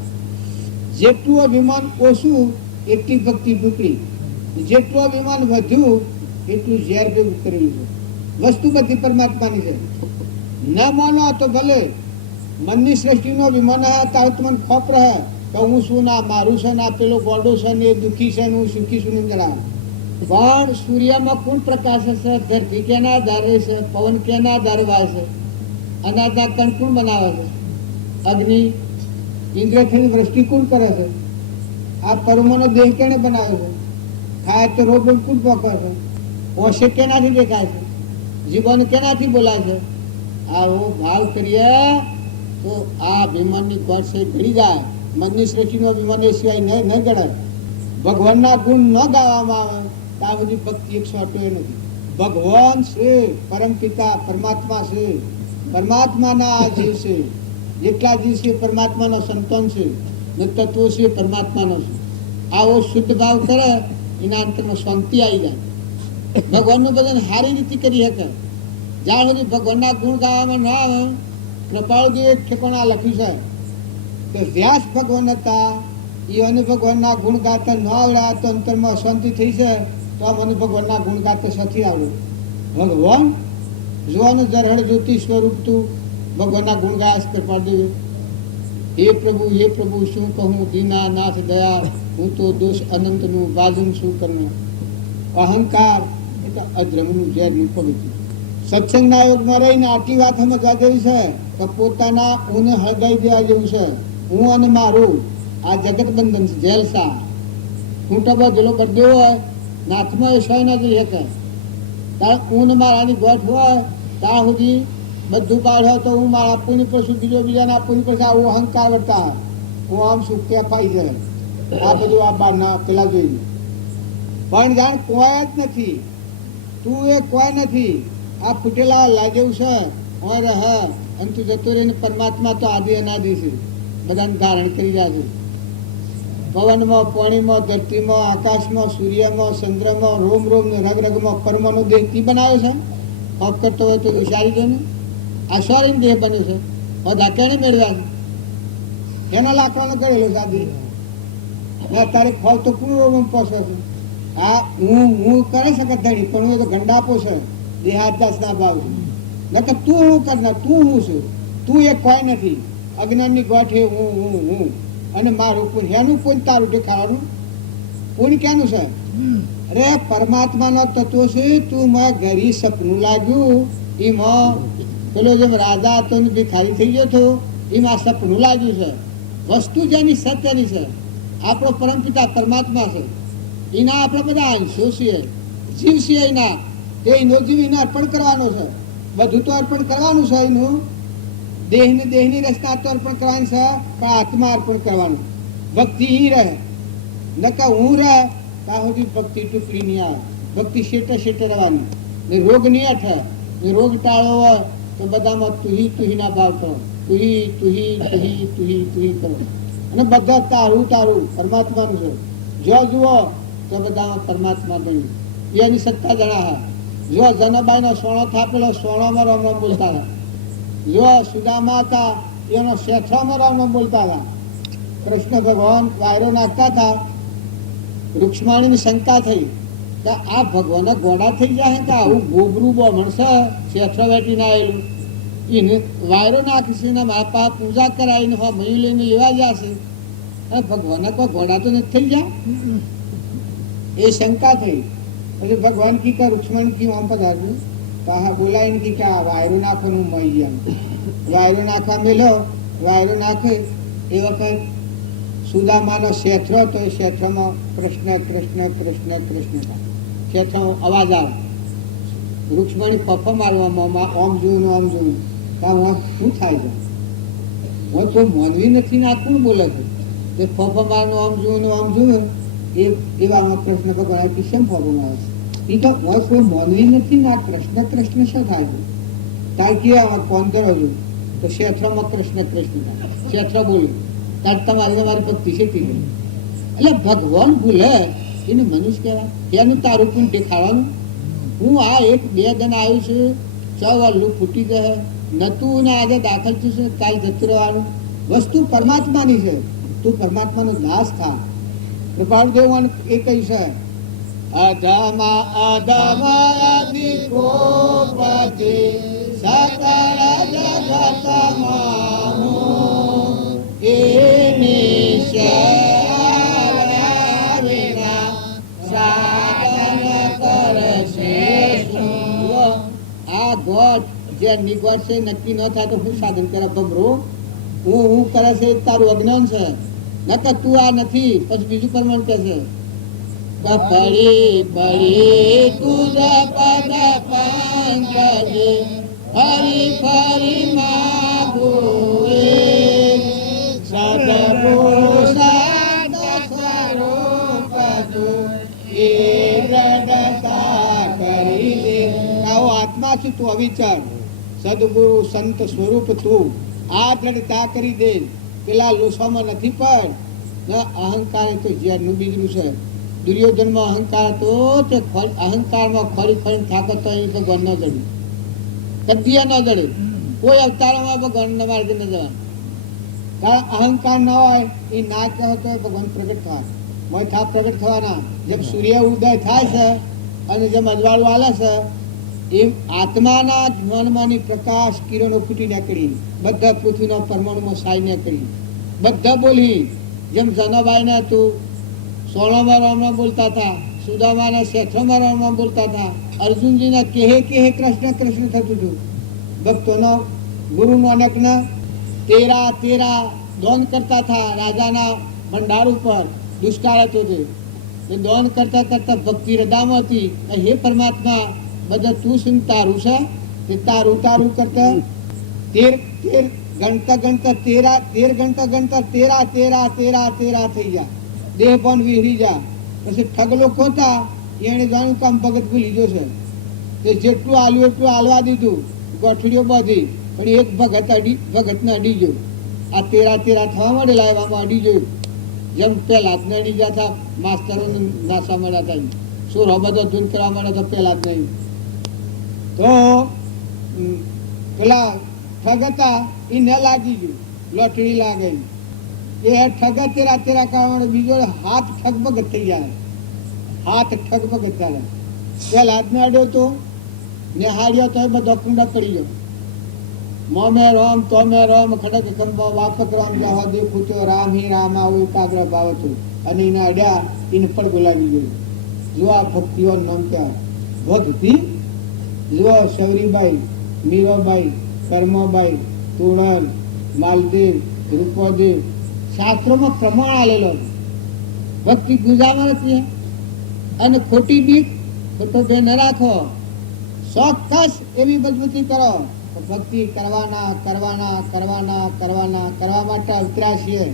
જેટલું અભિમાન ઓછું એટલી ભક્તિ ટૂંકી, જેટલું અભિમાન વધ્યું એટલું ઝેર ભેગું કરેલું છે. વસ્તુ બધી પરમાત્માની છે. ન માનો તો ભલે મનની સૃષ્ટિનો અભિમાન હે તારે તમને ખોપ રહે કે હું શું ના મારું છે ના પેલો ગોડો છે ને એ દુઃખી છે ને હું સુખી છું નહીં જણાવે. પણ સૂર્યમાં કોણ પ્રકાશ છે? ધરતી કેના આધારે છે? પવન કેના આધારે વાય છે? અનાજના કણ કોણ બનાવે છે? અગ્નિ ઇન્દ્રથી વૃષ્ટિ કોણ કરે છે? આ પરમાનો દેહ કેને બનાવ્યો છે? ખાય તો રોગ કોણ પકવે છે? ઓછે કેનાથી દેખાય છે? જીવન કેનાથી બોલાય છે? આવો ભાવ કરીએ તો આ અભિમાનની ગોઠ છે ઘડી જાય. મનની સૃષ્ટિનો અભિમાન એ સિવાય ન ગણાય. ભગવાનના ગુણ ન ગાવામાં આવે ત્યાં બધી ભક્તિ એક સોટો એ નથી. ભગવાન છે, પરમ પિતા પરમાત્મા છે, પરમાત્માના જીવ છે. જેટલા જીવ છે પરમાત્માનો સંતાન છે ને તત્વો છે પરમાત્માનો છે. આવો શુદ્ધ ભાવ કરે એના અંતરમાં શાંતિ આવી જાય. ભગવાનનું ભજન સારી રીતે કરી શકે. જ્યાં સુધી ભગવાનના ગુણ ગાવામાં ન આવે કૃપાળુજી એક ઠેકાણા લખ્યું છે કે વ્યાસ ભગવાન હતા એને ભગવાનના ગુણ ગાતા ન આવડ્યા તો અંતરમાં શાંતિ થઈ છે તો આ મને ભગવાનના ગુણ ગાતા નથી આવડ્યું. ભગવાન જોવાનું જરહળ જ્યોતિ સ્વરૂપ તું ભગવાનના ગુણ ગાયા કૃપાળુજી. હે પ્રભુ શું કહું દીનાનાથ દયા હું તો દોષ અનંતનું બાજુનું શું કરવું. અહંકાર એટલે અધર્મનું ઝેરનું પવિત્ર. સત્સંગના યોગમાં રહીને આટલી વાત સમજવા જેવી છે કે પોતાના ઊને હળગાઈ દેવા જેવું છે. હું અને મારું આ જગત બંધન છે, જેલસા. હું તો બધેલો કરી દેવો હોય નાથમાં એ સહી ન જઈ શકે. તારે ઊન મારાની ગોઠ હોય ત્યાં સુધી બધું કાઢ હોય તો હું મારા પુણ્ય પર શું બીજાના પુણ્ય પર આવું અહંકાર વર્તા હું આમ સુખ ફાઈ જાય. આ બધું આ બહારના પેલા જોઈને પણ જાણ કોઈ જ નથી. તું એ કોઈ નથી. આ ફૂટેલા લાજેવું છે હોય રહે અને તું જતો રહીને પરમાત્મા તો આદિ અનાદિ છે. બધાને ધારણ કરી રહ્યા છે. પવનમાં, પાણીમાં, ધરતીમાં, આકાશમાં, સૂર્યમાં, ચંદ્રમાં, રોમ રોમ ને રગ રગમાં પરમાનો દેહ તી બનાવ્યો છે. હોપ કરતો હોય તો વિચારી દો ને. આ સોરીનો દેહ બન્યો છે. બધા કેને મેળવ્યા છે? એનો લાકડાનો કરેલો સાદી તારે ફળ તો પૂરો પોસે છે. આ હું કરી શકે ધણી પણ હું તો ગંડાપો છે દેહાદાસ ના ભાવ છે. તું હું કરના તું હું છું. તું એ કોઈ નથી. અજ્ઞાનની ગોઠે હું અને મારું પુણ્ય. એનું પુણ્ય તારું દેખાવાનું પુણ્ય ક્યાંનું છે? અરે પરમાત્માનો તત્વ છે. તું મેં ઘરી સપનું લાગ્યું એમાં પેલો જેમ રાજા હતો ને ભિખારી થઈ ગયો હતો એમાં સપનું લાગ્યું છે. વસ્તુ જેની સત્યની છે આપણો પરમપિતા પરમાત્મા છે. એના આપણે બધા અંશો છીએ, જીવ છીએ એના. તે એનો જીવ એને અર્પણ કરવાનો છે. બધું તો અર્પણ કરવાનું છે એનું. દેહની રચના તો અર્પણ કરવાની છે પણ આત્મા અર્પણ કરવાનું. ભક્તિ ઈ રહે નકા હું રહે ત્યાં સુધી ભક્તિ ટુકડી નહીં આવે. ભક્તિ શેટે શેટે રહેવાની ને રોગ નહીં અઠે ને રોગ ટાળો હોય તો બધામાં તુહી ના ભાવ કરો. તુહી કરો અને બધા તારું પરમાત્માનું છે. જો જુઓ તો બધામાં પરમાત્મા બન્યું. એની સત્તા જણા હા. જો જનબાઈનો સોણો થાપેલો સોણોમાં રામ રામ બોલતા હતા. જો સુદામા હતા એનો શેઠામાં રામ રામ બોલતા હતા. કૃષ્ણ ભગવાન વાયરો નાખતા હતા. રૂક્ષ્માણીની શંકા થઈ કે આ ભગવાન ગોડા થઈ જાય કે આવું ગોબરું બ્રાહ્મણ છે શેઠો વેટીને આવેલું એને વાયરો નાખીશું ને મારા પા પૂજા કરાવીને મયું લઈને લેવા જશે. ભગવાન કોઈ ઘોડા તો નથી થઈ જાય. એ શંકા થઈ. પછી ભગવાન કી કા રૂક્ષ્મણ કી આમ પધાર્યું તો હા બોલાવીને કી કે આ વાયરો નાખવાનું મળી ગયા. વાયરો નાખવા મેલો. વાયરો નાખે એ વખત સુદામાનો શેઠરો તો એ શેઠરોમાં કૃષ્ણ કૃષ્ણ કૃષ્ણ કૃષ્ણ થાય. શેઠરો અવાજ આવે. રૂક્ષ્મણી પપ્પા મારવામાં ઓમ જોયું શું થાય છે? હું કોઈ મોનવી નથી ને આ કોણ બોલે છે? તે ફોફા મારનું આમ જોયું એવામાં કૃષ્ણ ભગવાન કેમ ફોફો મારે છે? એ તો હું કોઈ મોનવી નથી ને આ કૃષ્ણ કૃષ્ણ શું થાય છે? તાર કે કોણ કરો છો તો શેઠરોમાં કૃષ્ણ કૃષ્ણ થાય. શેઠરો બોલ્યું તાર તમારી ભક્તિ છે. એટલે ભગવાન ભૂલે એને મનુષ્ય કહેવાય. એનું તારું પણ દેખાવાનું. હું આ એક બે દન આવ્યું છું ચવલ્લું ફૂટી ગયે નતું ને આજે દાખલ થયું છે કાલ જતું રહેવાનું. વસ્તુ પરમાત્માની છે. તું પરમાત્માનો દાસ થા. કૃપાળુ દેવ એ કહ્યું છે અધમા અધમાદિ ગોપતિ સકળ જગતમાં એ નિશ્ચય વિના સાધન કરશે શું? આ ગોઠ જે નિગોઠ છે નક્કી ન થાય તો હું સાધન કરે ભમરો? હું કરે છે તારું અજ્ઞાન છે. નકર તું આ નથી પછી બીજું પરમાણ કે છે પડી પડી તુજ પદ પંકજે હરી ફરી માગુ સદપુરુષ સ્વરૂપ એ દ્રઢતા કરી દે. આવો આત્મા છું તું અવિચાર. સદગુરુ સંત સ્વરૂપ તું આ દ્રઢતા કરી દે. પેલા લોસામાં નથી પણ અહંકાર તો ઝેરનું બીજરું છે. દુર્યોધનમાં અહંકાર હતો તે અહંકારમાં ખરી ખરી થાકો તો અહીં ભગવાન ન જડ્યું. કદીએ ન જડે. કોઈ અવતારોમાં ભગવાન ન માર્ગે ન જવાનું. કારણ અહંકાર ન હોય એ ના કહો તો ભગવાન પ્રગટ થાય. મોથા પ્રગટ થવાના. જેમ સૂર્ય ઉદય થાય છે અને જેમ અજવાળું હાલે છે એમ આત્માના જ્ઞાનમાંની પ્રકાશ કિરણો ફૂટી નીકળી બધા પૃથ્વીના પરમાણુમાં સાઈ નીકળી બધા બોલી. જેમ જનાબાઈને તું સોળામાં રામમાં બોલતા હતા, સુદામાના શેઠોમાં રામમાં બોલતા હતા, અર્જુનજીના કેહે કૃષ્ણ કૃષ્ણ થતું હતું. ભક્તોનો ગુરુનો અનેકના તેરા દોન કરતા હતા. રાજાના ભંડાર ઉપર દુષ્કાળ હતો તે દોન કરતા કરતા ભક્તિ હૃદયમાં હતી. હે પરમાત્મા બધા તું શું તારું છે તે તારું કરતા ગણતા તેરા થઈ જા. દેહ પણ વિહરી જા. પછી ઠગ લોકો હતા એને જાણ્યું કામ ભગત ભૂલી જશે તે જેટલું આલ્યું એટલું હાલવા દીધું. ગોઠડીઓ બાંધી પણ એક ભગતને અડી ગયો. આ તેરા થવા માંડેલા એવામાં અડી ગયું. જેમ પેલા જ અડી ગયા હતા માસ્તરોને નાસવા મળ્યા હતા. સુરો બધો ધૂન કરવા માંડ્યા તો પેલા જ નહીં. તો પેલા ઠગ હતા એ ન લાગી ગયું. લોટડી લાગે એ ઠગ તેરા કરવા બીજો હાથ ઠગ ભગત થઈ જાય. હાથ ઠગ ભગત ચાલે. પેલા હાથને અડ્યો તો નિહાળ્યો તો બધો કુંડા પડી ગયો. મોમે રોમ તોમે રોમ ખડક કંબો વાપક રામ જવા દેખું તો રામ હી રામ આવું એકાગ્ર ભાવ હતું. અને એને અડ્યા એને પણ બોલાવી ગયું. જો આ ભક્તિઓ નામ ક્યાં ભક્તિ. જુઓ શૌરીબાઈ, મીરાબાઈ, કર્માબાઈ, તોડણ, માલદેવ, રૂપોદેવ શાસ્ત્રોમાં પ્રમાણ આલેલો. ભક્તિ ગુજામાં નથી અને ખોટી બીક ખોટો બે ન રાખો. ચોક્કસ એવી મજબૂતી કરો. ભક્તિ કરવા માટે અવતર્યા છીએ.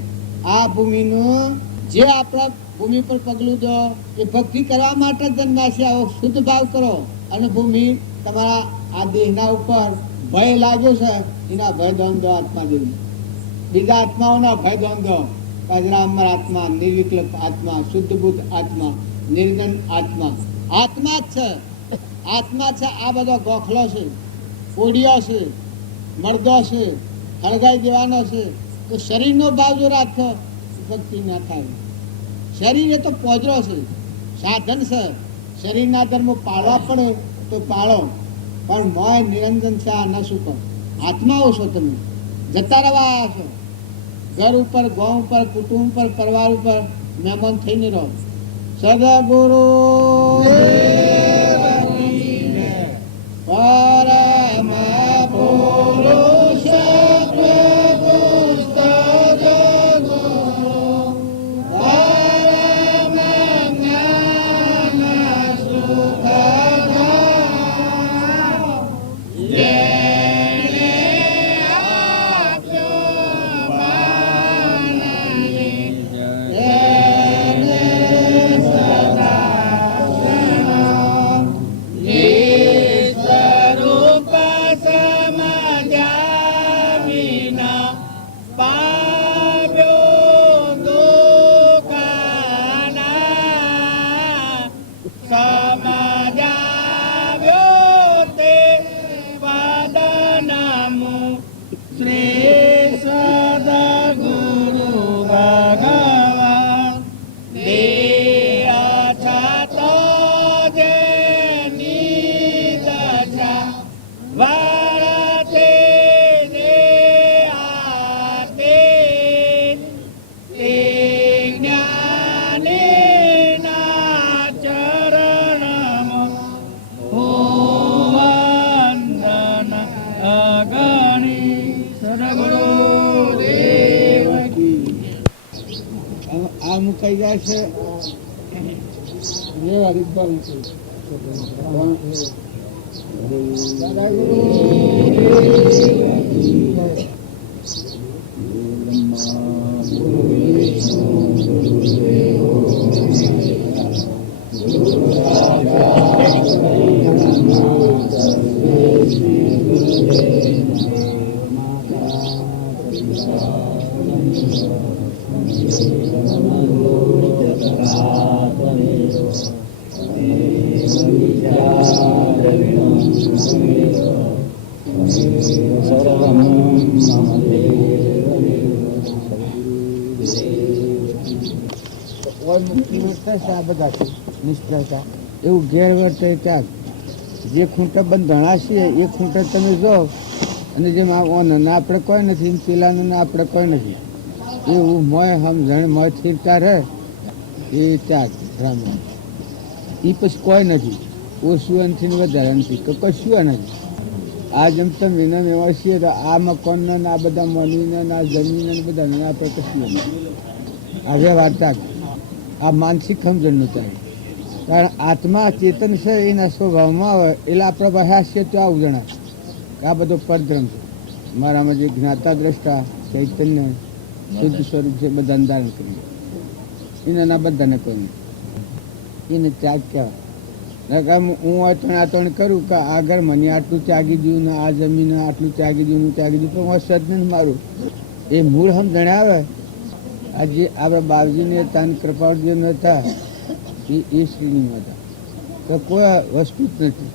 આ ભૂમિનું જે આપણા ભૂમિ પર પગલું દો. એ ભક્તિ કરવા માટે જ જન્મ્યા છે. આવો શુદ્ધ ભાવ કરો અને ભૂમિ તમારા આ દેહના ઉપર ભય લાગ્યો છે એના ભય દોન દો. આત્મા જેવી બીજા આત્માઓના ભય દોન દો. અજરામર આત્મા, નિર્વિકલ્પ આત્મા, શુદ્ધ બુદ્ધ આત્મા, નિર્જન આત્મા, આત્મા જ છે. આત્મા છે. આ બધો ગોખલો છે, કોડિયો છે, મરદો છે, હળગાઈ દેવાનો છે. તો શરીરનો ભાવ જો રાખો ભક્તિ ના થાય. શરીર એ તો પોજરો છે, સાધન છે. શરીરના ધર્મો પાળવા પડે તો પાળો, પણ મોય નિરંજન છે. આ ન શું કરો. આત્માઓ છો તમે, જતા રહેવા આવ્યા છો. ઘર ઉપર, ગામ ઉપર, કુટુંબ ઉપર, પરિવાર ઉપર મહેમાન થઈને રહો. સદગુરુ પરમ પુરુષ મુકાઈ જાય છે. નિષ્ઠા એવું ગેરવર્તે ત્યાગ. જે ખૂંટા બંધાણા છીએ એ ખૂંટા તમે જો, અને જેમ આપણે કોઈ નથી, પેલાનું આપણે કોઈ નથી, એવું મોય સમજણ મોય સ્થિરતા રહે એ ત્યાગ ડ્રામા. એ પછી કોઈ નથી, ઓછું નથી ને વધારે નથી, કશું નથી. આ જેમ તમે વિનમ એવા છીએ તો આ મકાનના આ બધા મનીને આ જમીન બધા આપણે કશું નથી. આ વ્યવહાર ત્યાગ, આ માનસિક સમજણનું ત્યાગ. કારણ આત્મા ચેતન છે એના સ્વભાવમાં આવે એટલે આપણે ભાષ્ય તો આવું જણાય કે આ બધો પરધ્રમ છે. મારામાં જે જ્ઞાતા દ્રષ્ટા ચૈતન્ય શુદ્ધ સ્વરૂપ છે બધાને ધારણ કરી એના બધાને કોઈ એને ત્યાગ કહેવાય. હું આ ત્રણ કરું કે આગળ મને આટલું ત્યાગી દઉં ને આ જમીન આટલું ત્યાગી દઉં ત્યાગી દઉં, પણ હું સદન મારું એ મૂળ સમજણ આવે. આજે આપણા બાવજીને તાન કૃપાળજીને હતા એ શ્રેણીમાં હતા તો કોઈ વસ્તુ જ નથી,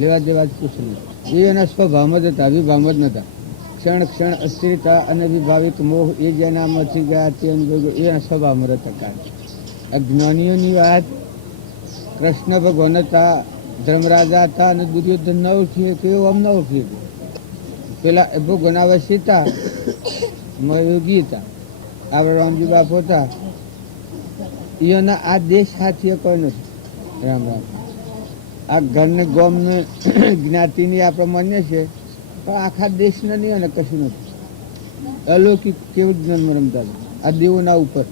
લેવા દેવા જ કુછ નહીં. એ એના સ્વભાવમાં જ હતા, વિભાવમાં જ નહોતા. ક્ષણ ક્ષણ અસ્થિરતા અને વિભાવિક મોહ એ જેનામાંથી ગયા તે અનુભવ એના સ્વભાવમાં રહેતા. કારણ અજ્ઞાનીઓની વાત, કૃષ્ણ ભગવાન હતા, ધર્મરાજા હતા અને દુર્યોધન ન ઉઠીએ કે એવું આમ ન ઉઠીએ. પેલા ભગવાન અવશ્ય હતા, યોગી હતા, આપણા રામજી બાપુ હતા. એના આ દેશ સાથી કોઈ નથી. રામ રામ. આ ઘરને ગોમને જ્ઞાતિની આપણે માન્ય છે, પણ આખા દેશના નહીં અને કશું નથી. અલૌકિક કેવું જન્મ રમતા આ દેવોના ઉપર.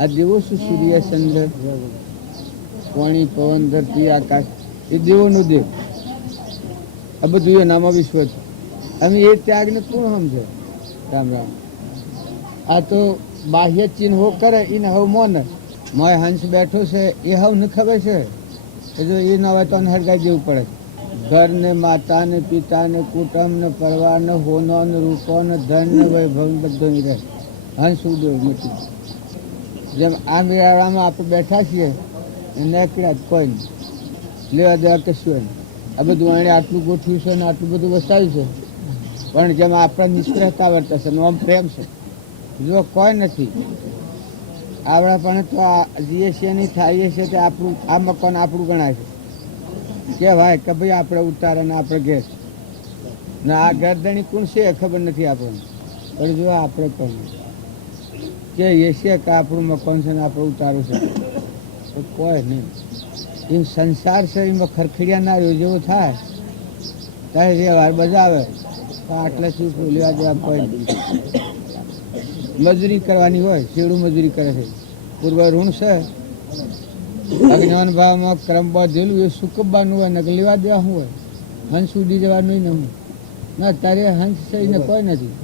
આ દેવો શું? સૂર્ય, ચંદ્ર, પાણી, પવન, ધરતી, આકાશ એ દેવોનું દેવ. આ બધું એનામાં વિશ્વ છે. અમે એ ત્યાગને કોણ સમજે? રામ રામ. આ તો બાહ્ય ચિહ્ન હો કરે એને હવે મોને મોય હંસ બેઠો છે એ હવ ને ખબર છે એ જો એ ન હોય તો હરગાઈ દેવું પડે. ઘર ને માતા ને પિતા ને કુટુંબ ને પરિવાર ને હોનો ને રૂપો ને ધન ને વૈભવ બધું રહે. હંસ ઉડ્યો મટી. જેમ આ મેળામાં આપણે બેઠા છીએ નીકળ્યા કોઈ નહીં, લેવા દેવા કશું નહીં. આ બધું એને આટલું ગોઠવ્યું છે ને આટલું બધું વસાવ્યું છે, પણ જેમ આપણે નિષ્ફળતા વર્તે છે આમ પ્રેમ છે, જો કોઈ નથી આવડા પણ તો જીએ છીએ નહીં થાય છે તે આપણું આ મકાન આપણું ગણાય છે. કહેવાય કે ભાઈ આપણે ઉતારે ને આપણે ઘેર ને આ ગરદણી કોણ છે ખબર નથી આપણને, પણ જો આપણે કોણ કે એ છે કે આપણું મકાન છે ને આપણે ઉતારું છે તો કોઈ નહીં. એમ સંસાર છે એમાં ખરખડિયા ના જેવો થાય ત્યારે વ્યવહાર બજાવે તો આટલેથી લેવા દેવા કોઈ નહીં. મજૂરી કરવાની હોય, શેડું મજૂરી કરે છે, પૂર્વ ઋણ છે, અજ્ઞાન ભાવમાં ક્રમ બાંધેલું એ સુકવવાનું હોય ને લેવા દેવા શું હોય, હંસ ઉડી જવાનું ને હું ના અત્યારે હંસ છે ને કોઈ નથી.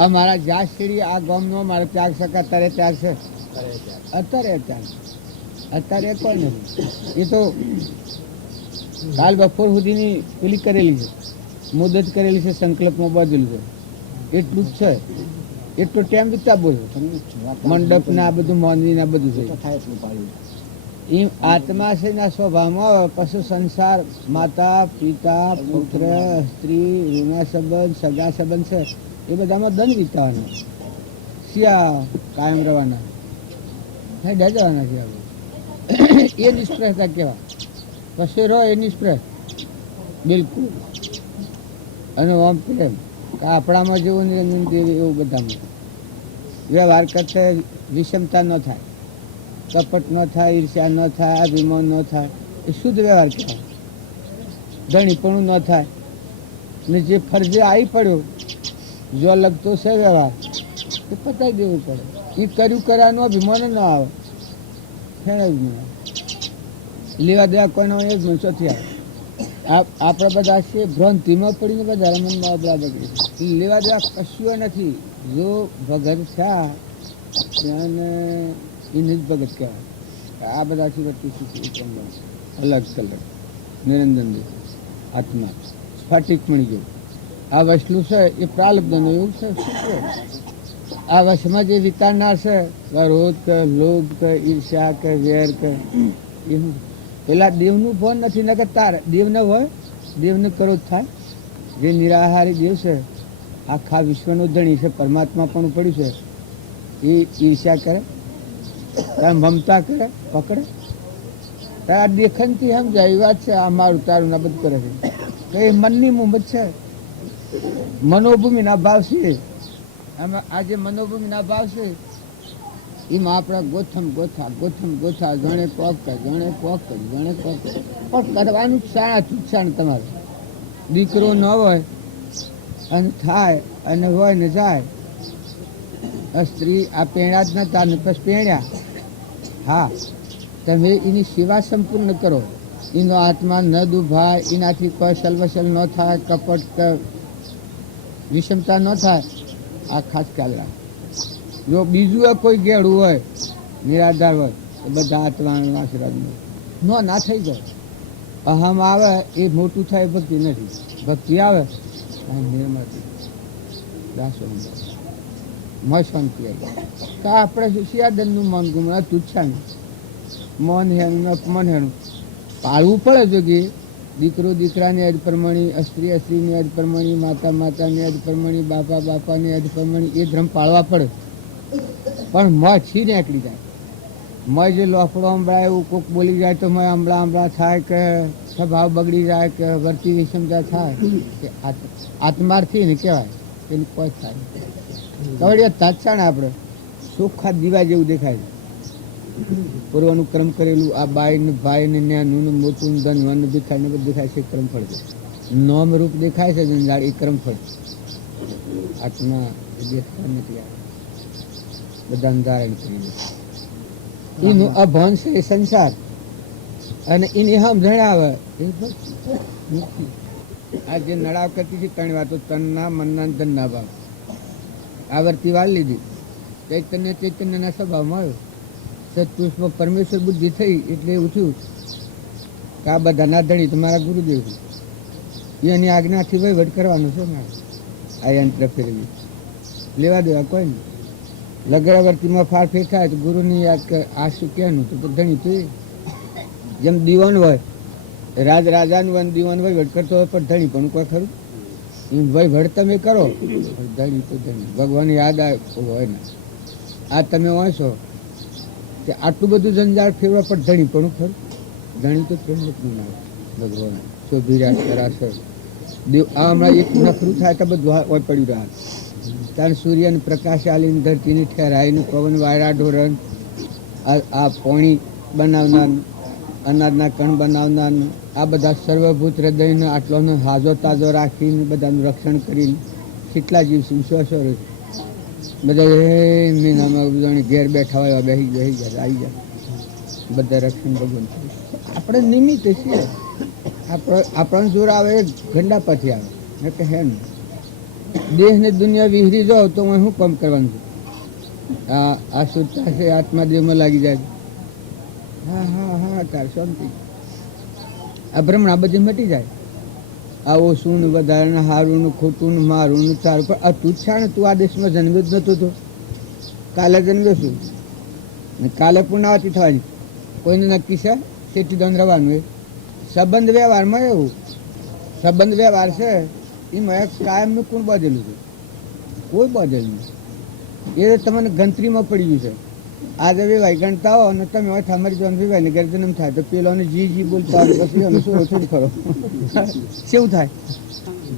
આ મારા જ્યાં શેરી આ ગામનો મારો ત્યાગ શકે અત્યારે ત્યાગ છે, અત્યારે કોઈ નથી. એ તો કાલ બપોર સુધીની પેલી કરેલી છે, મુદત કરેલી છે, સંકલ્પમાં બાંધેલું છે, એટલું જ છે. એટલો ટાઈમ વિતા બોલ્યો મંડપ ના બધું મોંદી ના બધું છે. એમ આત્મા છે ના સ્વભાવમાં પશુ સંસાર માતા પિતા પુત્ર સ્ત્રી ઋણા સંબંધ સગા સંબંધ છે એ બધામાં દંડ વિતાવાનો, શિયા કાયમ રહેવાના, હેડા જવાના છે. એ નિષ્ફળતા કહેવાય. પછી રહો એ નિષ્ફળ બિલકુલ. અને ઓમ પ્રેમ આપણામાં જેવું નિરંજન દેવી એવું બધામાં વ્યવહાર કરતા વિષમતા ન થાય, કપટ ન થાય, ઈર્ષ્યા ન થાય, અભિમાન ન થાય, એ શુદ્ધ વ્યવહાર કહેવાય. ધણીપણું ન થાય ને જે ફરજે આવી પડ્યો જો લગતો છે વ્યવહાર તો પતાવી દેવું પડે. એ કર્યું કરવાનું અભિમાન ન આવે, લેવા દેવા કોઈનો એ જ ચોથી આવે. આપણે બધા છે ભ્રાંતિમાં પડીને બધા રમણમાં અબલા બગડી, લેવા દેવા કશું નથી. જો ભગત થયા તેને એને જ ભગત કહેવાય. આ બધાથી વચ્ચે અલગ કલર નિરંજન આત્મા સ્ફટિક મળી ગયું. આ વસલું છે એ પ્રાલબ્ધનું એવું છે. આ વશમાં જે વિતારનાર છે ક્રોધ કે લોભ કે ઈર્ષ્યા કે વેર કે એવું પેલા દેવનું ભાન નથી. ન કે તાર દેવને હોય, દેવને ક્રોધ થાય. જે નિરાહારી દેવ છે આખા વિશ્વનો ધણી છે, પરમાત્મા પણ પડ્યું છે, એ ઈર્ષ્યા કરે, મમતા કરે, પકડે. આ દેખનથી સમજાય એ વાત છે. આ મારું તારું ના બધું કરે છે તો એ મનની મુહબત છે, મનોભૂમિના ભાવ છે. આમાં આ જે મનોભૂમિના ભાવ છે એમાં આપણે ગોથા જાણે કોક જાણે પણ કરવાનું શાણ તમારે. દીકરો ન હોય અને થાય અને હોય ને જાય. સ્ત્રી આ પેણા જ નતા ને પછી પેણ્યા, હા તમે એની સેવા સંપૂર્ણ કરો, એનો આત્મા ન દુભાય, એનાથી કોઈ સલવસલ ન થાય, કપટ કે વિષમતા ન થાય. આ ખાસ ખ્યાલ રાખ. જો બીજું કોઈ ગેડું હોય નિરાધાર હોય તો બધા આત્માનો આશીર્વાદ ના થઈ જાય. અહમ આવે એ મોટું થાય ભક્તિ નથી. ભક્તિ આવે શાંતિ આવી. તો આપણે શિયાદનનું મન ગુમરા તુચ્છા મન હેણું અપમન હેણું પાળવું પડે. જો કે દીકરો દીકરાની અજ પ્રમાણી, સ્ત્રી સ્ત્રીની અજ પ્રમાણી, માતા માતાની અજ પ્રમાણી, બાપા બાપાની અજ પ્રમાણી એ ધર્મ પાળવા પડે. પણ મોં છી નીકળી જાય. મોં જે લોફડો આંબળા એવું કોક બોલી જાય તો મોં આંબળા થાય કે સ્વભાવ બગડી જાય કે વર્તી વિષમતા થાય કે આત્માર્થી ને કહેવાય એની કોઈ થાય કવડીએ તાત્સાણ આપણે ચોખ્ખા દીવા જેવું દેખાય. પૂર્વનું કર્મ કરેલું આ બાઈ ને ભાઈ ને ન્યાનું મોટું ધન વન દેખાય ને બધું દેખાય છે. કર્મફળ નોમ રૂપ દેખાય છે જંજાળ એ કર્મફળ. આત્મા દેખતા નથી બધા ધારણ કરી દે. એનું અભાન છે એ સંસાર અને એની સમજણ આવે એ આ જે નડાવ કરતી હતી ત્રણ વાતો તનના મનના ધનના ભાવ આવર્તી વાળ લીધી. ચૈતન્યના સ્વભાવમાં આવ્યો સત્પુરુષમાં પરમેશ્વર બુદ્ધિ થઈ એટલે એવું થયું કે આ બધાના ધણી તો મારા ગુરુદેવ છે, એની આજ્ઞાથી વહીવટ કરવાનો છે મારે. આ યંત્ર ફેરવી લેવા દેવા કોઈ નહીં. લગ્નવર્તીમાં ફારફેર થાય તો ગુરુની યાદ કર, આ શું કહેવાનું તો ધણી તો જેમ દીવાન હોય, રાજાનું વન દીવાન વહીવટ કરતો હોય પણ ધણી પણ કોઈ ખરું વહીવટ તમે કરો, ધણી તો ધણી ભગવાન યાદ હોય ને. આ તમે વાંચો કે આટલું બધું જંજાળ ફેરવા પણ ધણી પણ ખરું, ધણી તો કેમ નથી ના ભગવાન શોભીરાજ કરાશર દેવ. આ હમણાં એક નખરું થાય તો બધું હોય પડ્યું રહ્યા. ત્યારે સૂર્યને પ્રકાશ આલીને ધરતીની ઠેરાઈને પવન વાયરા ઢોરણ, આ પોણી બનાવનાર, અનાજના કણ બનાવનાર, આ બધા સર્વભૂત હૃદયને આટલોને હાજો તાજો રાખીને બધાનું રક્ષણ કરીને કેટલા જીવ સો બધા મહિનામાં બધાને ઘેર બેઠા હોય બેસી ગયા આવી જાય બધા રક્ષણ ભગવાન. આપણે નિમિત્ત છીએ, આપણને જોર આવે ગંડા પછી આવે ને કે હે ને દેહ ને દુનિયા વિહરી જાઓ તો હું શું કામ કરવાનું છું. આ શુદ્ધતા છે આત્મા દેહમાં લાગી જાય. હા હા હા તાર શાંતિ. આ ભ્રમણા બધી મટી જાય. આવો શું ને વધારે હારું ને ખોટું ને મારું ને તારું, પણ આ તું છે ને તું આ દેશમાં જન્મ્યો જ નતો તો કાલે જન્મ્યો છું ને કાલે પુનાવતી થવાની. કોઈને નક્કી છે શેઠી દોન રવાનું. એ સંબંધ વ્યવહારમાં એવું સંબંધ વ્યવહાર છે એમાં કાયમનું કોણ બાંધેલું છે? કોઈ બાંધેલું નહીં. એ તમને ગણતરીમાં પડી ગયું છે. આજે વિવાહ ગણતા હો અને તમે હોય અમારી જોન વિવાહ ને ઘર જન્મ થાય તો પેલોને જી બોલતા હોય પછી અમે શું થોડું ખરો કેવું થાય?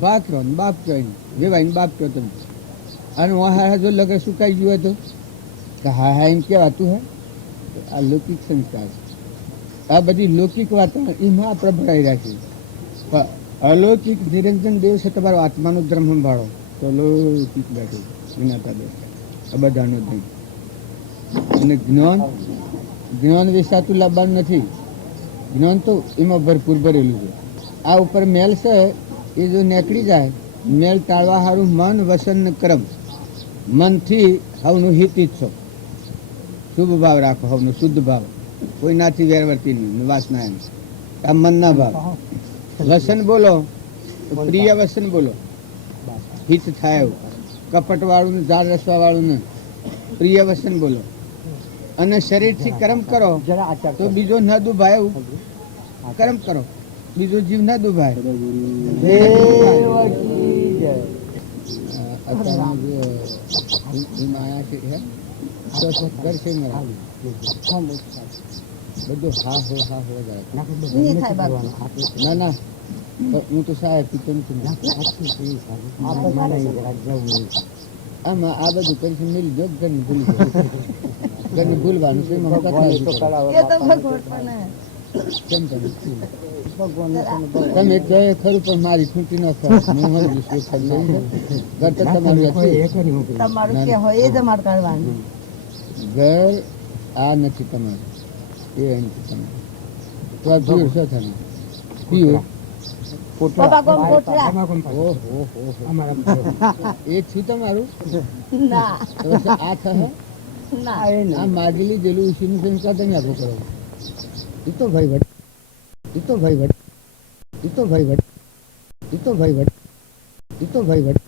બાપ કહો ને બાપ કહો વિવાહ ને બાપ કહો તમે. અને હા જો લગન સુકાઈ ગયું હોય તો હા હા એમ કહેવાતું હે. આ લૌકિક સંસ્કાર છે. આ બધી લૌકિક વાતો એમાં આપણે ભરાઈ રાખીએ. પણ અલૌકિક નિરંજન દેવ છે તમારો આત્માનો ધર્મ સંભાળો તો લૌકિક બેઠું વિનાતા દેવ આ બધાનો ધર્મ. અને જ્ઞાન વેચાતું લાવવાનું નથી. જ્ઞાન તો એમાં ભરપૂર ભરેલું છે. આ ઉપર મેલ છે એ જો નીકળી જાય, મેલ ટાળવા સારું મન વસન કર્મ. મનથી હવનું હિત ઈચ્છો, શુભ ભાવ રાખો, હવનો શુદ્ધ ભાવ, કોઈ નાથી વેરવર્તી નહીં વાસના એમ. આ મનના ભાવ. વસન બોલો પ્રિય વસન બોલો, હિત થાય એવું. કપટ વાળું ને ઝાડ રસવા વાળું ને પ્રિય વસન બોલો. અને શરીરથી કર્મ કરો તો બીજો ન દુભાય એવું કર્મ કરો, બીજો જીવ ન દુભાય. બધું હા હો હા હો ના ના હું તો સાહેબ પીતો નથી. આમાં આ બધું કરી મેલી જો ઘરની ભૂલી ઘરની ભૂલવાનું છે. તમે કહે ખરું પણ મારી ખૂંટી ન થાય. ઘર આ નથી તમારું, એ નથી તમારું. તો આ જોયું શું થાય પીવું એ છું તમારું. આ થશે આ માગેલી જેલું ઉસીનું સંસ્કાર તમે આપો કરો. એ તો ભાઈ વટ એ તો ભાઈ વટ એ તો ભાઈ વટ એ તો ભાઈ વટ એ તો ભાઈ વટ